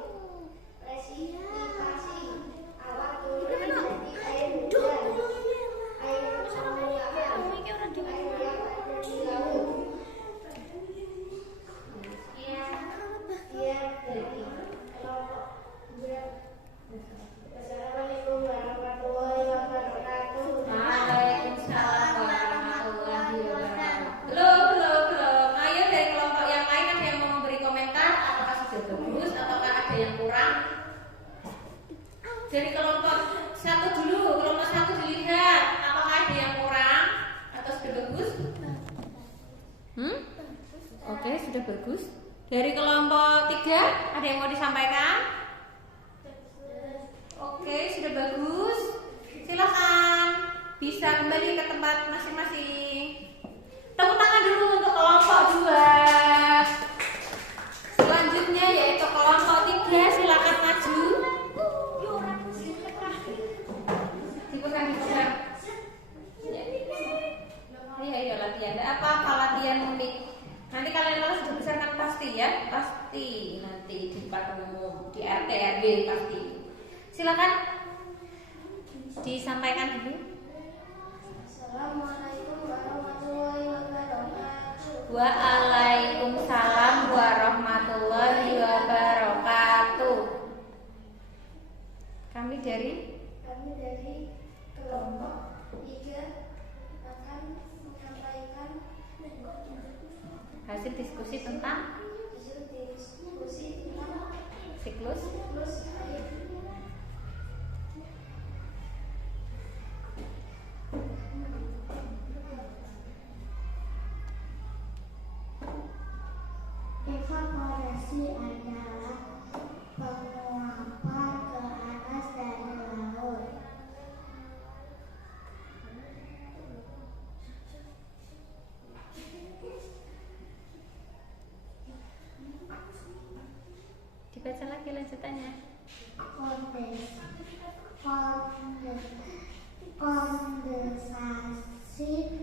Presipitation. Awan turun menjadi air hujan. Air permukaan. Air yang ada di laut. Dia dari kelompok dua. Assalamualaikum warahmatullahi wabarakatuh. Waalaikumsalam warahmatullahi wabarakatuh. Belum. Ayo dari kelompok yang lain ada yang mau memberi komentar? Apakah sudah bagus? Apakah ada yang kurang? Dari kelompok satu dulu. Kelompok satu dilihat. Apakah ada yang kurang atau sudah bagus? Oke, sudah bagus. Dari kelompok 3 ada yang mau disampaikan? Oke, sudah bagus. Silakan bisa kembali ke tempat masing-masing. Tepuk tangan dulu untuk kelompok 2. Selanjutnya yaitu kelompok 3. Silakan maju. Dipegang. Iya latihan. Ada apa latihan unik? Nanti kalian kalau sudah besar kan pasti ya, pasti nanti di depan umum, di RT RW pasti. Silakan disampaikan dulu. Assalamualaikum warahmatullahi wabarakatuh. Waalaikumsalam warahmatullahi wabarakatuh. Kami dari kelompok 3 akan menyampaikan hasil diskusi tentang siklus air. Evaporasi adalah penguapan ke atas dari laut. dibaca lagi lanjutannya. Kondensasi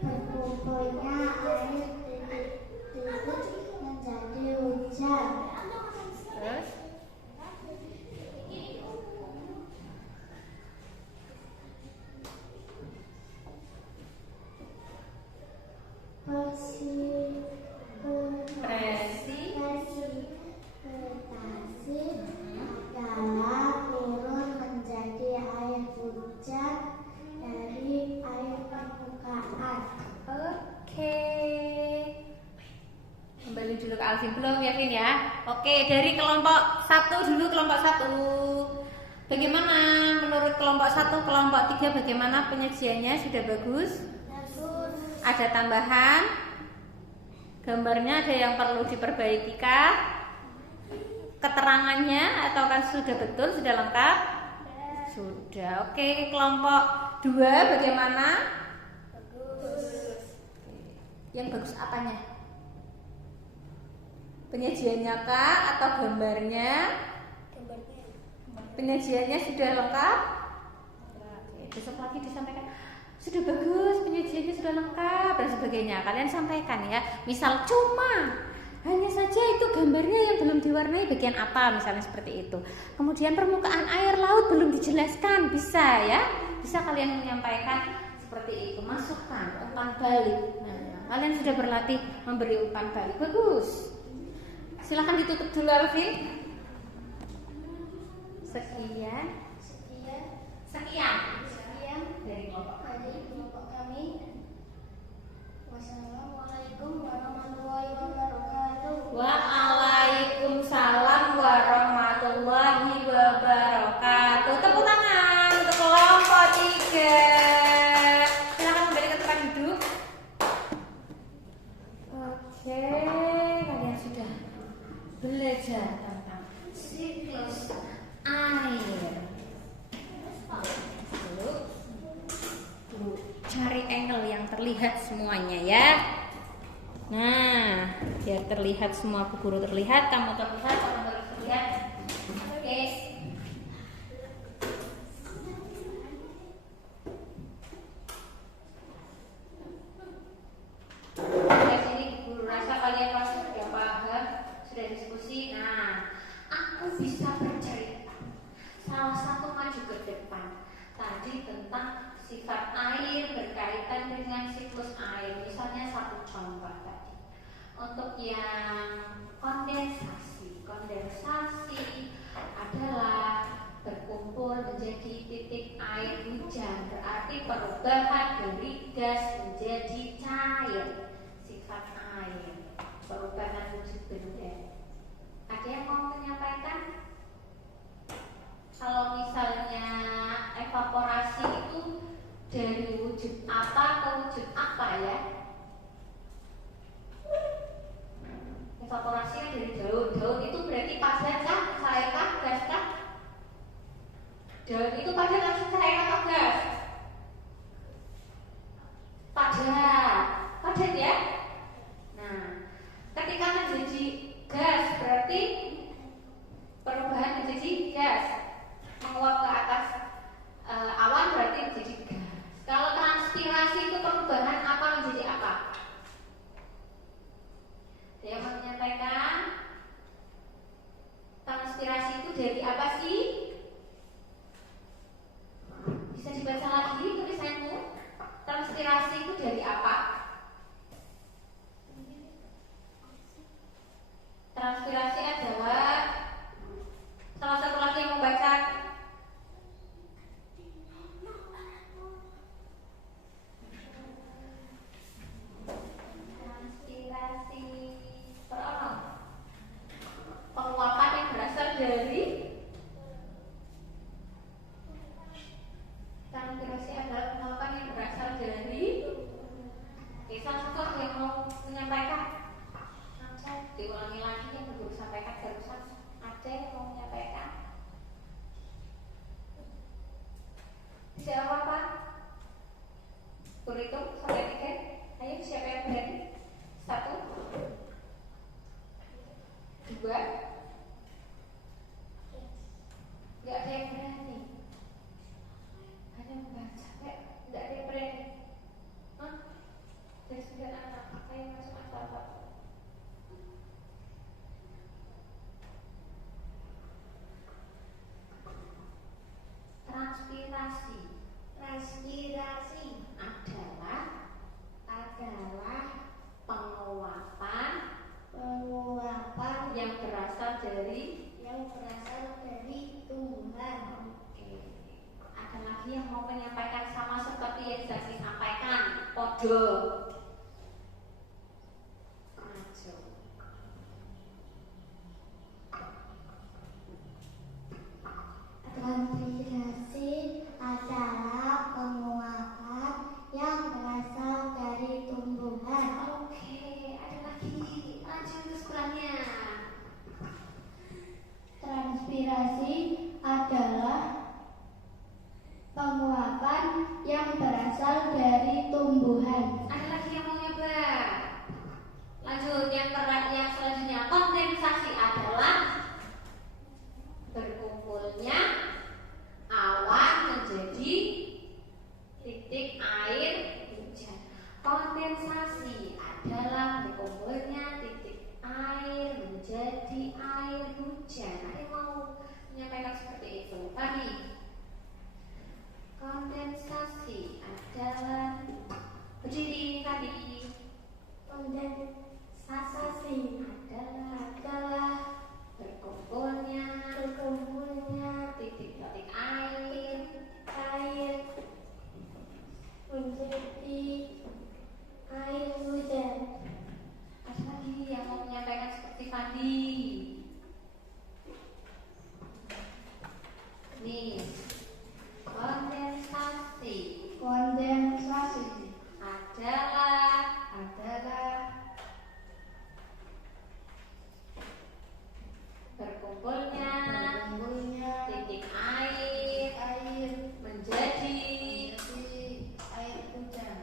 berkumpulnya air titik-titik menjadi hujan. Terus presipitasi adalah turun menjadi air hujan dari air permukaan. Oke. Kembali dulu ke Alvin, belum yakin ya? Oke, dari kelompok 1 dulu, kelompok 1. Bagaimana menurut kelompok 1, kelompok 3 bagaimana penyajiannya? Sudah bagus? Ada tambahan? Gambarnya ada yang perlu diperbaiki kah? Keterangannya atau kan sudah betul, sudah lengkap? Sudah. Oke, kelompok 2 bagaimana? Yang bagus apanya? Penyajiannya kah atau gambarnya? Penyajiannya sudah lengkap? Oke, besok lagi disampaikan. sudah bagus, penyajiannya sudah lengkap dan sebagainya. Kalian sampaikan ya. Misal cuma hanya saja itu gambarnya yang belum diwarnai bagian apa, misalnya seperti itu. Kemudian permukaan air laut belum dijelaskan, bisa ya. Bisa kalian menyampaikan seperti itu. Masukkan umpan balik. Nah, kalian sudah berlatih memberi umpan balik. Bagus. Silahkan ditutup dulu, Alvin. Sekian dari kelompok kami. Wassalamualaikum warahmatullahi wabarakatuh. Waalaikumsalam warahmatullahi wabarakatuh. Tepuk tangan untuk kelompok 3. Silakan kembali ke tempat duduk. Oke, kalian sudah belajar tentang siklus air. Dulu cari angle yang terlihat semuanya ya. Nah, biar terlihat semua, Bu Guru terlihat, kamu terlihat, orang harus terlihat. Oke. Dari sini Bu Guru rasa kalian pasti sudah paham, sudah diskusi. Nah, aku bisa bercerita. Salah satu maju ke depan tadi tentang sifat air berkaitan dengan siklus air. Misalnya satu contoh tadi untuk yang kondensasi adalah berkumpul menjadi titik air hujan, berarti perubahan dari gas menjadi cair. Sifat air, perubahan wujud benda. Ada yang mau menyampaikan? Kalau misalnya evaporasi itu dari wujud apa ke wujud apa ya? Evaporasi kan dari daun. Daun itu berarti padat kah? Cair kah? Gas kah? Daun itu padat langsung cair atau gas? Padat ya? Nah, ketika menjadi gas berarti perubahan menjadi gas, menguap ke atas awan berarti menjadi gas. Kalau transpirasi itu perubahan apa menjadi apa? Saya mau menyampaikan transpirasi itu dari apa sih? Bisa dibaca lagi tulisanmu. Transpirasi itu dari apa? Transpirasi adalah, salah satu lagi yang membaca. Transpirasi penguapan yang berasal dari. Transpirasi adalah penguapan yang berasal dari. Oke, salah satu yang mau menyampaikan. Diulangi lagi yang Bu Guru sampaikan barusan. Ada yang mau menyampaikan? Tidak apa-apa. Berhitung sampai 3. Ayo, siapa yang berani? 1, 2. Gak ada yang berani. Hanya membaca, gak ada yang berani. Hah? Dari 9 anak, ayo masuk asal-asal. Transpirasi adalah penguapan yang berasal dari tumbuhan. Oke. Ada lagi yang mau menyampaikan sama seperti yang sudah disampaikan? Podo. Maju. Transpirasi adalah penguapan yang berasal dari tumbuhan. Oke, ada lagi. Lanjut ke sekolahnya. Transpirasi adalah penguapan yang berasal dari tumbuhan. Ada lagi nih. Kondensasi adalah berkumpulnya titik air menjadi air hujan.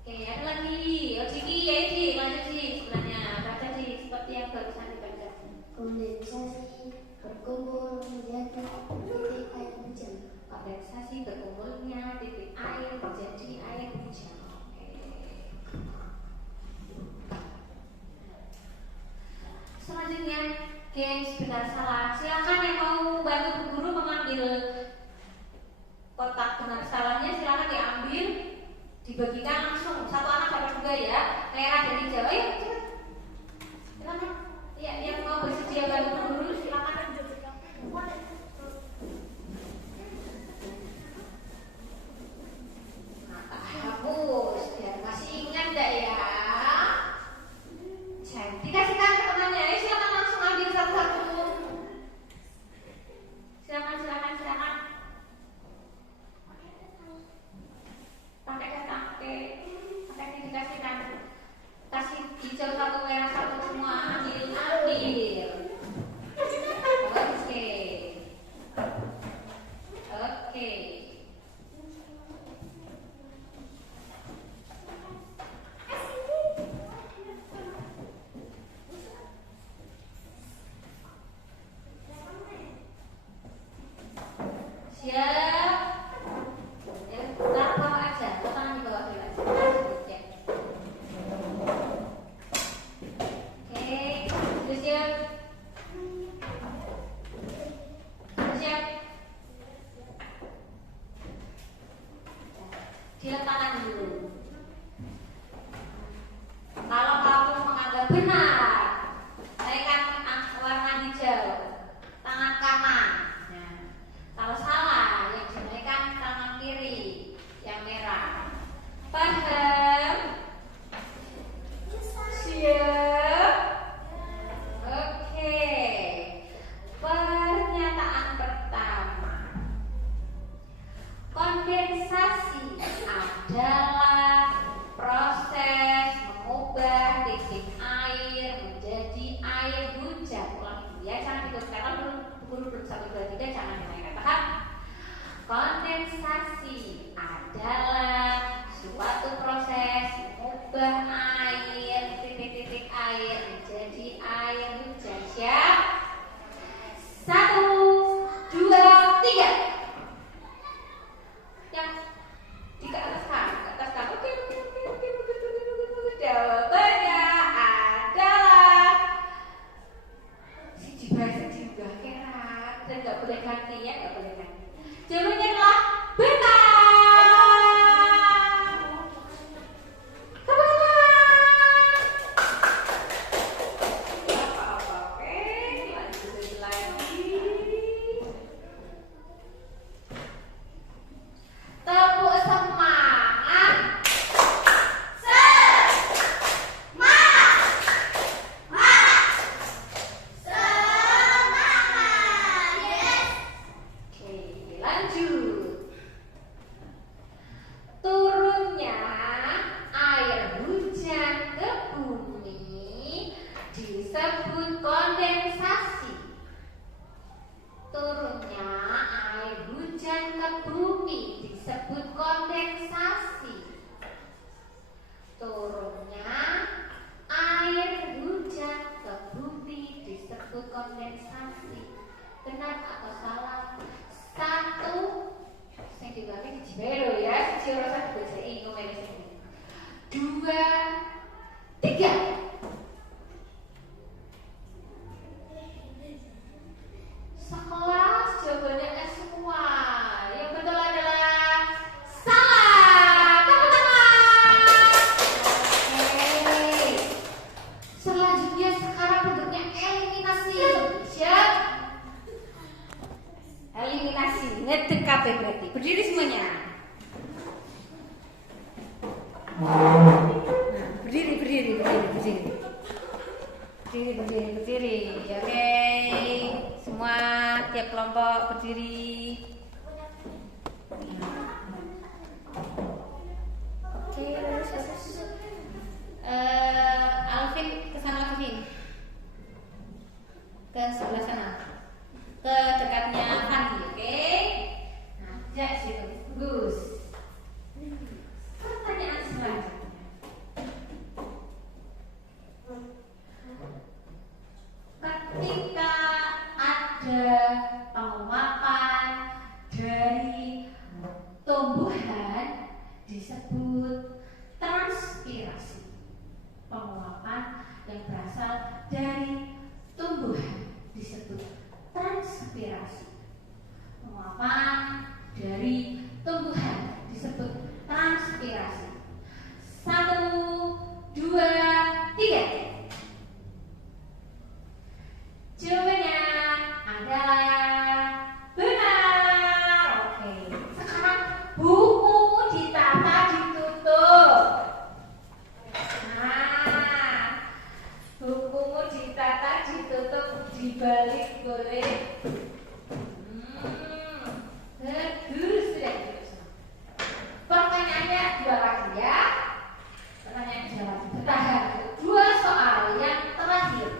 Oke, ada lagi. Oh, Ciki, ya Ciki, lanjut Ciki. Sebenarnya baca Ciki seperti yang barusan dibaca. Kondensasi berkumpul menjadi titik air hujan. Kondensasi berkumpulnya titik air menjadi air hujan. Oke. Selanjutnya, gengs benar salah. Silakan yang mau bantu Bu Guru mengambil kotak benar salahnya, silakan diambil, dibagikan langsung. Satu anak dapat 2 ya. Merah dan hijau. Ayo, cepat. Silakan. Ya, yang mau bersedia bantu Bu Guru silakan. Hapus, biar masih ingat enggak ya? Jangan dikasihkan ke temannya. Ayo silakan langsung ambil satu-satu. Silakan. Pakai dikasihkan. Kasih hijau satu, merah satu, semua ambil. Oke. Siap. Ya, taruh aja, tangan di bawah dulu aja. Ya. Oke, sudah siap. Siap. Diletakkan dulu. Kalau kamu menganggap benar, naikkan warna hijau, tangan kanan. Nah, kalau salah, yang dinaikkan tangan kiri, yang merah. Paham? Siap? Oke. Pernyataan pertama. Kondensasi adalah proses mengubah titik air menjadi air hujan. Ulangi ya, jangan dituliskan kalau guru belum 1, 2, 3 jangan dinaikkan. Paham? Kondensasi adalah suatu proses mengubah air titik-titik air menjadi air hujan. Siap? 1, 2, 3. Yang di ke atas kamu. Oke. Jawabannya adalah si juga kerat dan nggak boleh ganti ya, nggak boleh ganti. Jawabannya adalah benar. Oke, lanjut lagi. Tepuk semangat. Oke, lanjut. Turunnya air hujan ke bumi disebut kondensasi. Turunnya air hujan ke bumi disebut kondensasi. Turunnya air hujan ke bumi disebut kondensasi. Benar atau salah? 1. Saya dibaca di Jibero ya, si rasa dibaca ini ngomongin sini. 2, 3. Sekelas jawabannya semua. Yang betul adalah salah. Tepuk tangan. Oke. Selanjutnya sekarang bentuknya eliminasi. Siap? Eliminasi. Ngedek kabeh berarti. Berdiri semuanya. Nah, berdiri. Berdiri. Oke. Semua tiap kelompok berdiri. ke sebelah sana, ke dekatnya Fandi, oke? Nah, jak situ, bagus. Pertanyaan selanjutnya. Ketika ada penguapan dari tumbuhan disebut transpirasi. Penguapan yang berasal dari tumbuhan disebut transpirasi. Penguapan dari tumbuhan disebut transpirasi. 1, 2, 3. Jawabannya adalah benar. Oke. Sekarang bukumu ditata ditutup. Nah, bukumu ditata ditutup dibalik boleh. Bagus sudah ditutup. Pertanyaannya 2 lagi ya. Pertanyaan 2 lagi. Bertahan. 2 soal yang terakhir.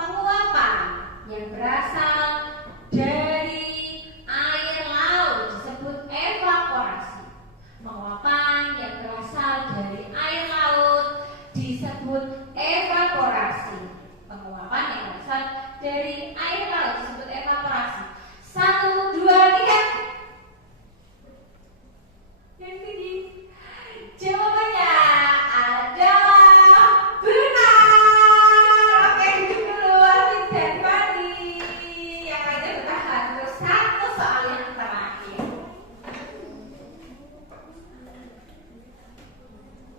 Penguapan yang berasal dari air laut disebut evaporasi. Penguapan yang berasal dari air laut disebut evaporasi. Penguapan yang berasal dari air laut disebut evaporasi. 1, 2, 3. Yang tinggi. Jawabannya adalah benar. Oke, duduk dulu Alvin dan Fandi. Yang lainnya bertahan. Terus 1 soal yang terakhir.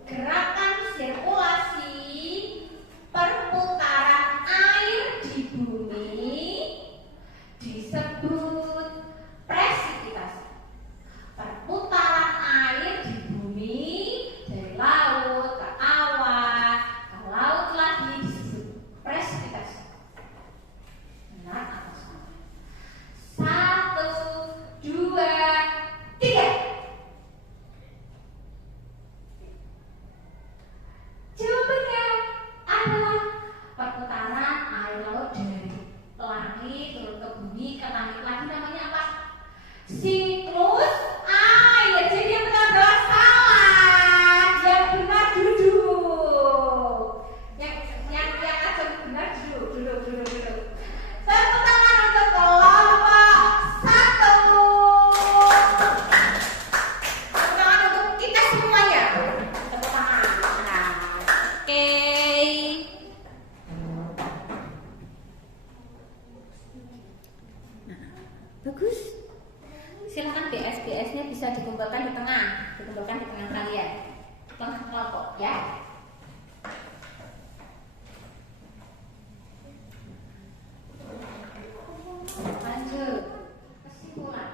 Gerakan sirkulasi perputaran air di bumi disebut presipitasi. Perputaran air di bumi dari laut ke awan ke laut lagi disebut presipitasi. Benar atau salah? 1, 2, 3. Jawabannya adalah perputaran air laut dari langit turun ke bumi ke langit lagi, namanya apa? Siklus air. Jadi yang benar adalah salah. Yang benar duduk. Yang akan benar duduk. Tepuk tangan untuk kelompok 1. Tepuk tangan untuk kita semuanya. Tepuk tangan. Nah, oke. Bagus. Silakan BS-BS-nya bisa dikumpulkan di tengah kalian, tengah kelompok ya. Lanjut kesimpulan.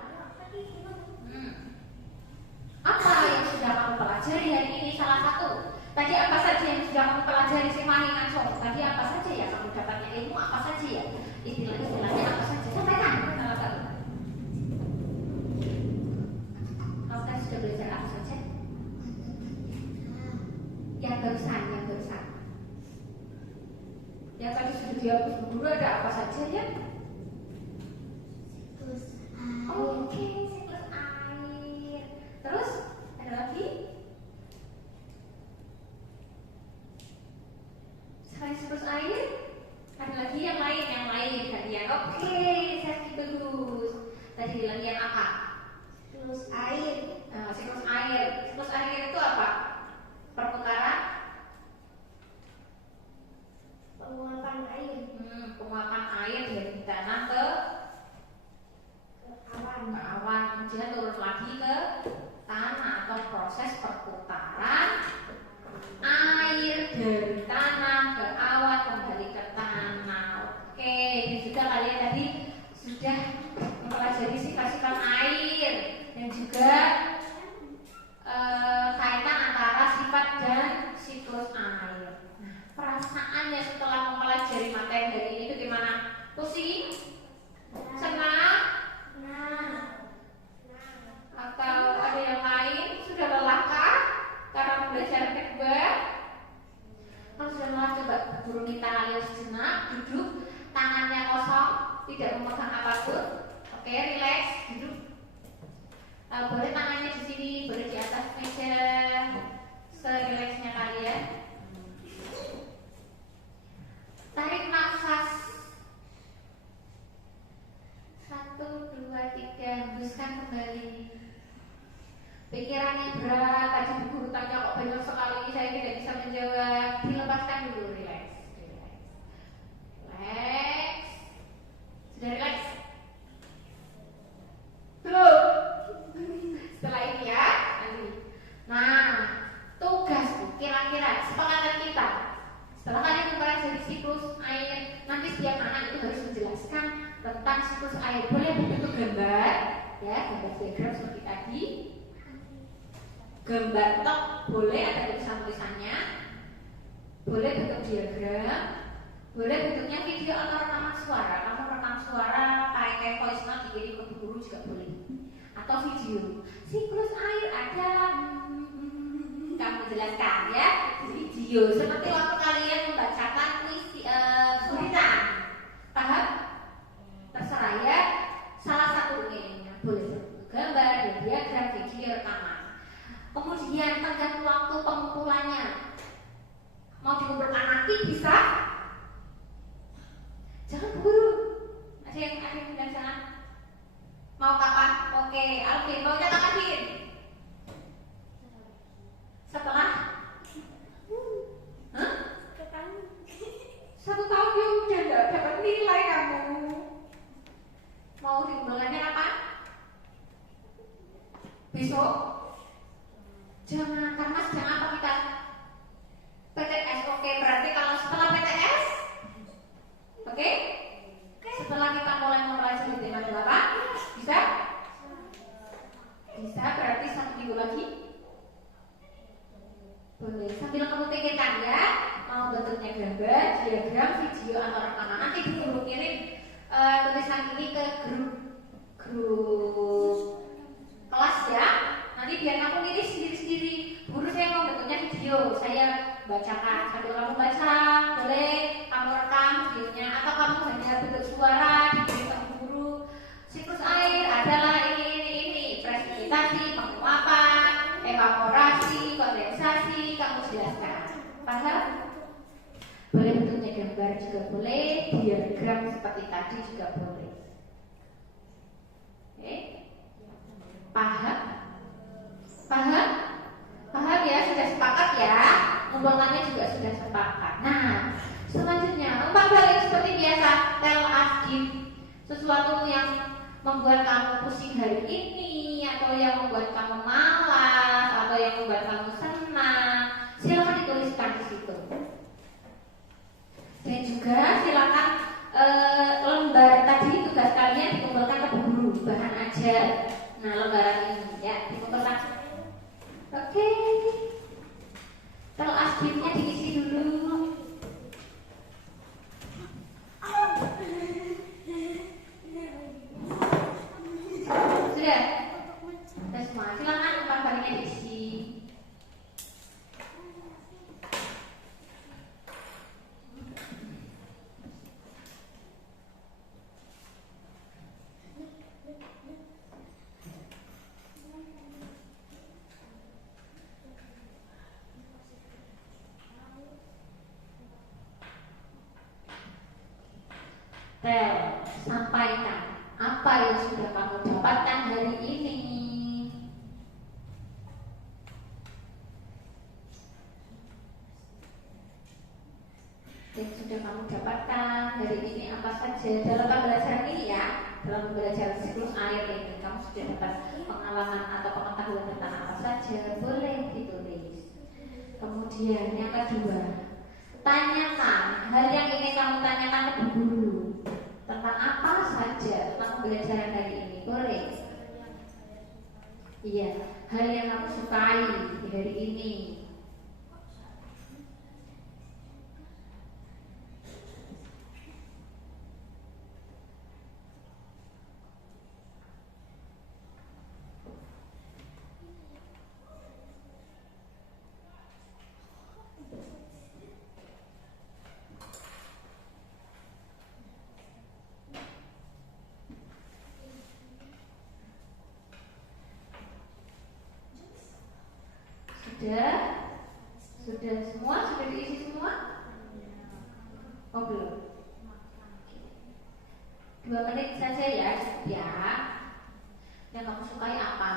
Apa yang sudah kamu pelajari hari ini? Salah satu. Tadi apa saja yang sudah kamu pelajari? Simani langsung. Tadi apa saja ya kamu dapatnya ilmu? Apa saja ya? Istilah-istilahnya apa saja? Sampaikan salah satu. Kamu tadi sudah belajar apa saja? Yang barusan. Yang tadi sudah dihapus Bu Guru, ada apa saja ya? Oke, siklus air. Terus ada lagi? Selain siklus air, ada lagi yang lain kalian. Oke, saya bagus. Tadi bilang yang apa? Siklus air. Siklus air. Siklus air itu apa? Perputaran penguapan air. Penguapan air dari tanah ke awan, kemudian turun lagi ke tanah, atau proses perputaran air dari tanah ke awan kembali ke tanah. Oke, dan juga kalian tadi sudah mempelajari sifat-sifat air dan juga kaitan antara sifat dan siklus air. Nah, perasaannya setelah mempelajari materi dari ini bagaimana? Pusing? Senang? Atau ada yang lain? Sudah lelah kah? duduk, tangannya kosong, tidak memegang apapun. Oke, relax, duduk. Boleh tangannya di sini, boleh di atas meja, serileksnya kalian. Tarik nafas. 1, 2, 3, hembuskan kembali. Pikirannya berat, tadi bu guru tanya kok banyak sekali, saya tidak bisa menjawab. Dilepaskan dulu, relax. Relax. Sudah relax? Belum? Setelah ini ya, nanti. Nah, tugas kira-kira sepakatan kita. Setelah kalian mempelajari siklus air, nanti setiap anak itu harus menjelaskan tentang siklus air. Boleh berbentuk gambar, ya, gambar diagram seperti tadi. Gambar tok boleh ada tulisan-tulisannya, boleh bentuk diagram, boleh bentuknya video atau rekaman suara. Kamu rekam suara pakai voice note dikirim ke guru juga boleh, atau video. Siklus air ada, kamu jelaskan ya, video seperti waktu kalian membacakan gurita, paham? Terserah ya, salah satu ini boleh gambar, diagram, video, rekaman. Kemudian tenggat waktu pengumpulannya. Mau dikumpulkan nanti bisa? Jangan buru. Ada yang bilang jangan. Mau kapan? Oke, Alvin, mau nyata Alvin? Setelah? Hah? 1 tahun ya udah gak dapat nilai kamu. Mau dikumpulkannya kapan? Besok? Jangan, karena sedang apa kita? PTS, oke, berarti kalau setelah PTS, oke? Setelah kita mulai mempelajari tema 8, bisa? Bisa, berarti 1 minggu lagi? Boleh, sambil kamu pikirkan ya, mau bentuknya gambar, diagram, video, atau rekaman. Nanti guru kirim tulisan ini ke grup kelas ya. Nanti biar kamu pilih sendiri-sendiri. Guru saya mau bentuknya video, saya bacakan. Sambil kamu baca, boleh kamu rekam videonya, atau kamu hanya bentuk suara dikirim ke guru. Siklus air adalah ini, presipitasi, penguapan, evaporasi, kondensasi, kamu jelaskan. Paham? Boleh bentuknya gambar juga boleh, diagram seperti tadi juga boleh. Oke? Paham? Paham? Paham ya? Sudah sepakat ya? Ngumpulkannya juga sudah sepakat. Nah, selanjutnya 4 hal yang seperti biasa. Tell us give. Sesuatu yang membuat kamu pusing hari ini, atau yang membuat kamu malas, atau yang membuat kamu senang, silakan dituliskan di situ. Dan juga silakan lembar tadi tugas kalian dikumpulkan ke guru, bahan ajar. Nah, lembaran ini ya dikumpulkan. Oke, kalau aslinya diisi dulu. Sudah? Sudah semua. Silakan 4 bahannya diisi. Sampaikan apa yang sudah kamu dapatkan hari ini. Yang sudah kamu dapatkan hari ini apa saja dalam pembelajaran ini ya, dalam pembelajaran siklus air ini kamu sudah dapat pengalaman atau pengetahuan tentang apa saja, boleh ditulis. Kemudian yang kedua, tanyakan hal yang ingin kamu tanyakan ke guru. Tentang apa saja tentang pembelajaran hari ini, boleh. Iya, hal yang kamu sukai di hari ini. Sudah? Sudah semua? Sudah diisi semua? Oh belum? 2 menit saja ya, ya. Yang kamu sukai apa?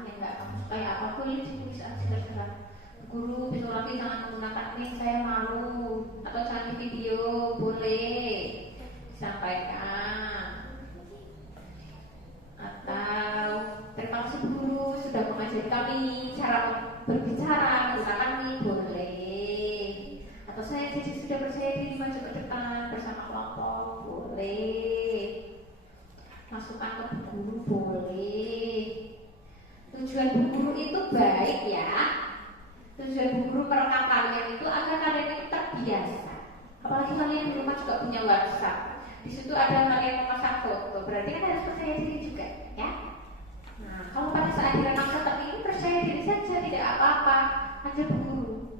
Yang nggak kamu sukai apa? Boleh ditulis aja terserah. Guru besok lagi jangan menggunakan link, saya malu. Atau jangan di video, boleh disampaikan. Atau terima kasih guru sudah mengajari kami cara berbicara, menggunakan link, boleh. Atau saya jadi sudah percaya diri maju ke depan bersama kelompok, boleh. Masukan ke guru boleh. Tujuan bu guru itu baik ya. Tujuan bu guru merekam kalian itu agar kalian itu terbiasa. Apalagi kalian di rumah juga punya WhatsApp. Di situ ada kalian memasang foto. Berarti kan harus percaya diri juga, ya. Nah, kalau pada saat direkam seperti ini percaya diri saja, tidak apa-apa. Aja bu guru.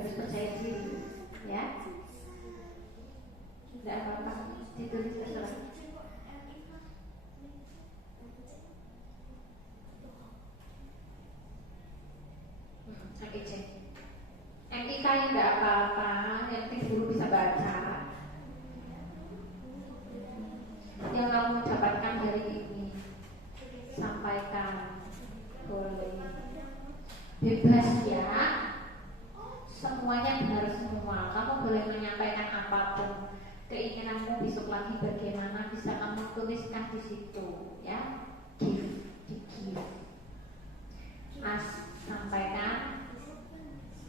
Harus percaya diri, ya. Tidak apa-apa. Ditulis terserah. MIK yang tidak apa-apa, yang penting guru bisa baca. Yang kamu dapatkan dari ini sampaikan, boleh. Bebas ya. Semuanya benar semua. Kamu boleh menyampaikan apapun. Keinginanmu besok lagi bagaimana bisa kamu tuliskan di situ, ya. Give, di give. Sampaikan.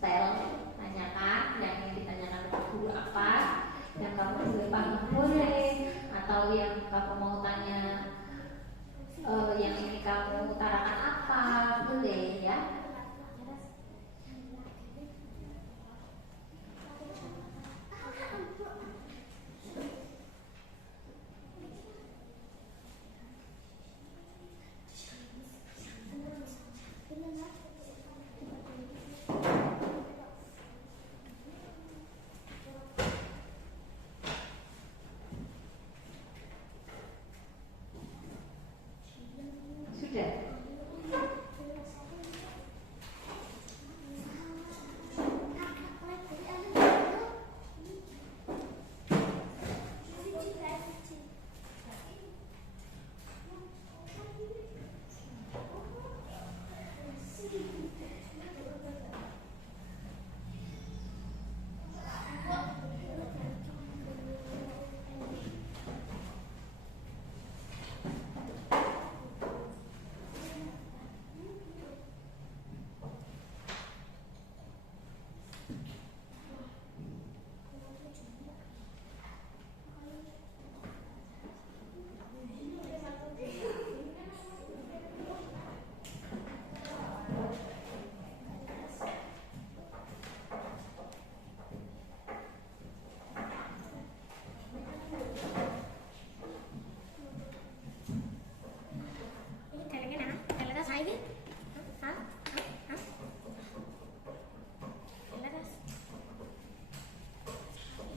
Tanyakan yang ingin ditanyakan ke guru apa, yang kamu boleh paham boleh, atau yang kamu mau tanya yang ingin kamu utarakan apa boleh ya.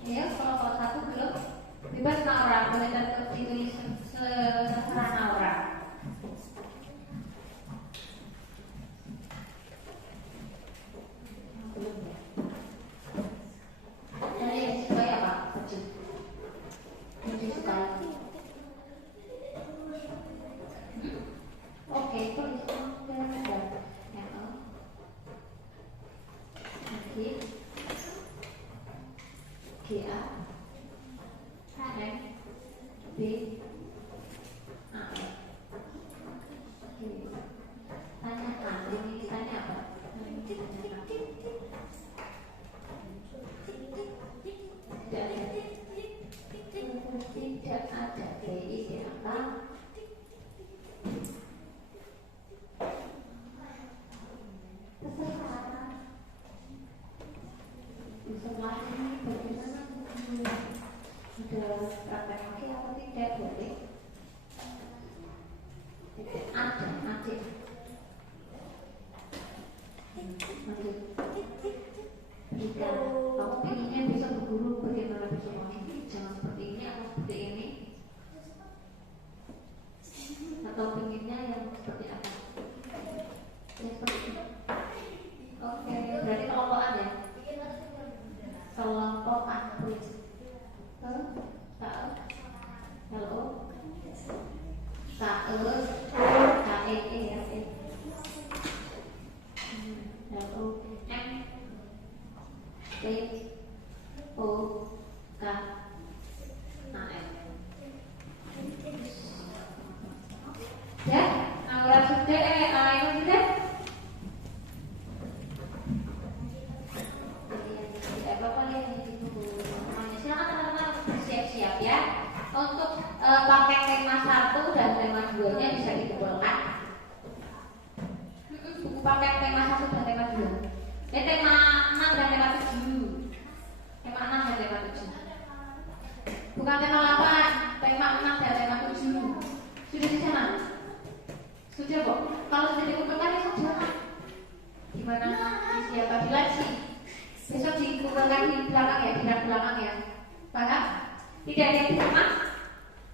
Ya, kalau satu belum bebas Naura, boleh tetap ditulis seserah Naura. Belum ya? Dari yang suka ya Pak? Yang suka. Oke, tulis GA M B A. Tanyakan, ini tanya apa? Tidak ada DI apa? Terserah. Setelah ini bagaimana? Sudah praktek lagi atau tidak boleh? Ada, adik. Jika kamu pengennya bisa berguru, bagaimana besok lagi? Jangan seperti ini atau seperti ini. Atau pengennya yang seperti apa? Ya seperti ini. siap ya. Untuk paket tema 1 dan tema 2 nya bisa dikumpulkan. Buku paket tema 1 dan tema 2. Tema 6 dan tema 7. Tema 6 dan tema 7. Bukan tema 8, tema 6 dan tema 7. Sudah di sana? Sudah kok. Kalau sudah dikumpulkan ya sudah. Gimana? Siapa bilang sih? Besok dikumpulkan di belakang ya, di belakang ya. Paham? Tidak ada yang di rumah?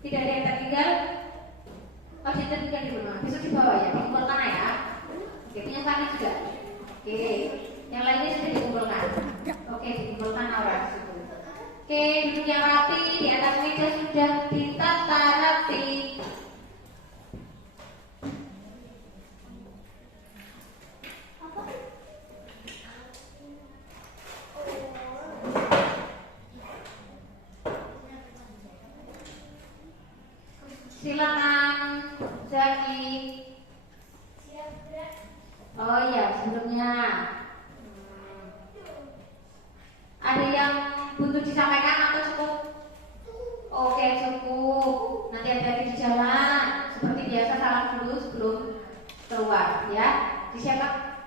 Tidak ada yang tertinggal? Oh, tertinggal di rumah. Besok dibawa ya, dikumpulkan ya. Oke, punya kami juga. Oke, yang lainnya sudah dikumpulkan. Oke, dikumpulkan orang. Oke, duduk yang rapi, di atas meja sudah ditata rapi. Silakan, Zaki. Oh iya, sebelumnya ada yang butuh disampaikan atau cukup? Oke, cukup. Nanti hati-hati di jalan. Seperti biasa salam dulu sebelum keluar ya. Disiapkan.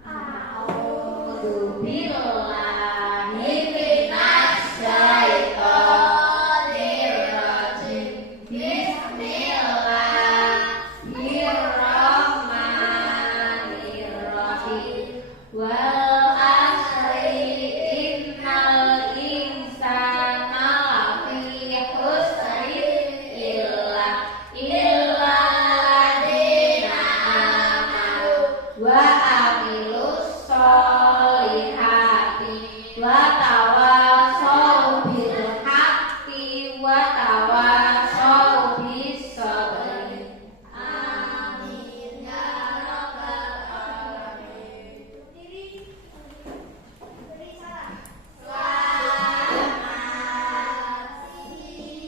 A'udzu billahi minas syaitonir rajim. Bismillahirrahmanirrahim. Wal asri innal insana lafi khusrin illa alladziina amanu wa amilus sholihati wa tawassaw bil haqqi wa tawassaw bis sabri. Amin ya rabbal alamin. Selamat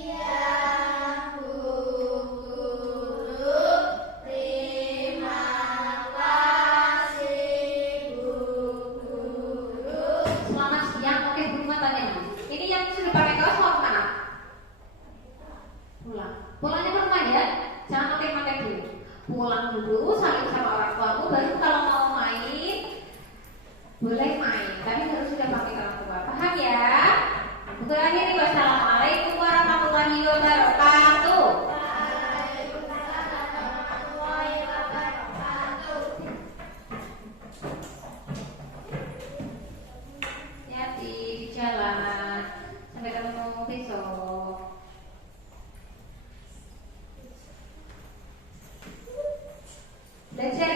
siang Bu Guru. Terima kasih Bu Guru. Selamat siang. Oke, Bu Guru tanya. Ini yang sudah pakai kaos mau kemana? Pulang. Pulangnya ke rumah ya. Jangan pakai dulu. Pulang dulu, saling sama orang tuamu. Baru kalau mau main, boleh main. Tapi harus sudah pakai orang tua. Paham ya? Untuk akhir ini, wassalamualaikum warahmatullahi wabarakatuh. Hati-hati di jalan. Sampai ketemu besok. Belajar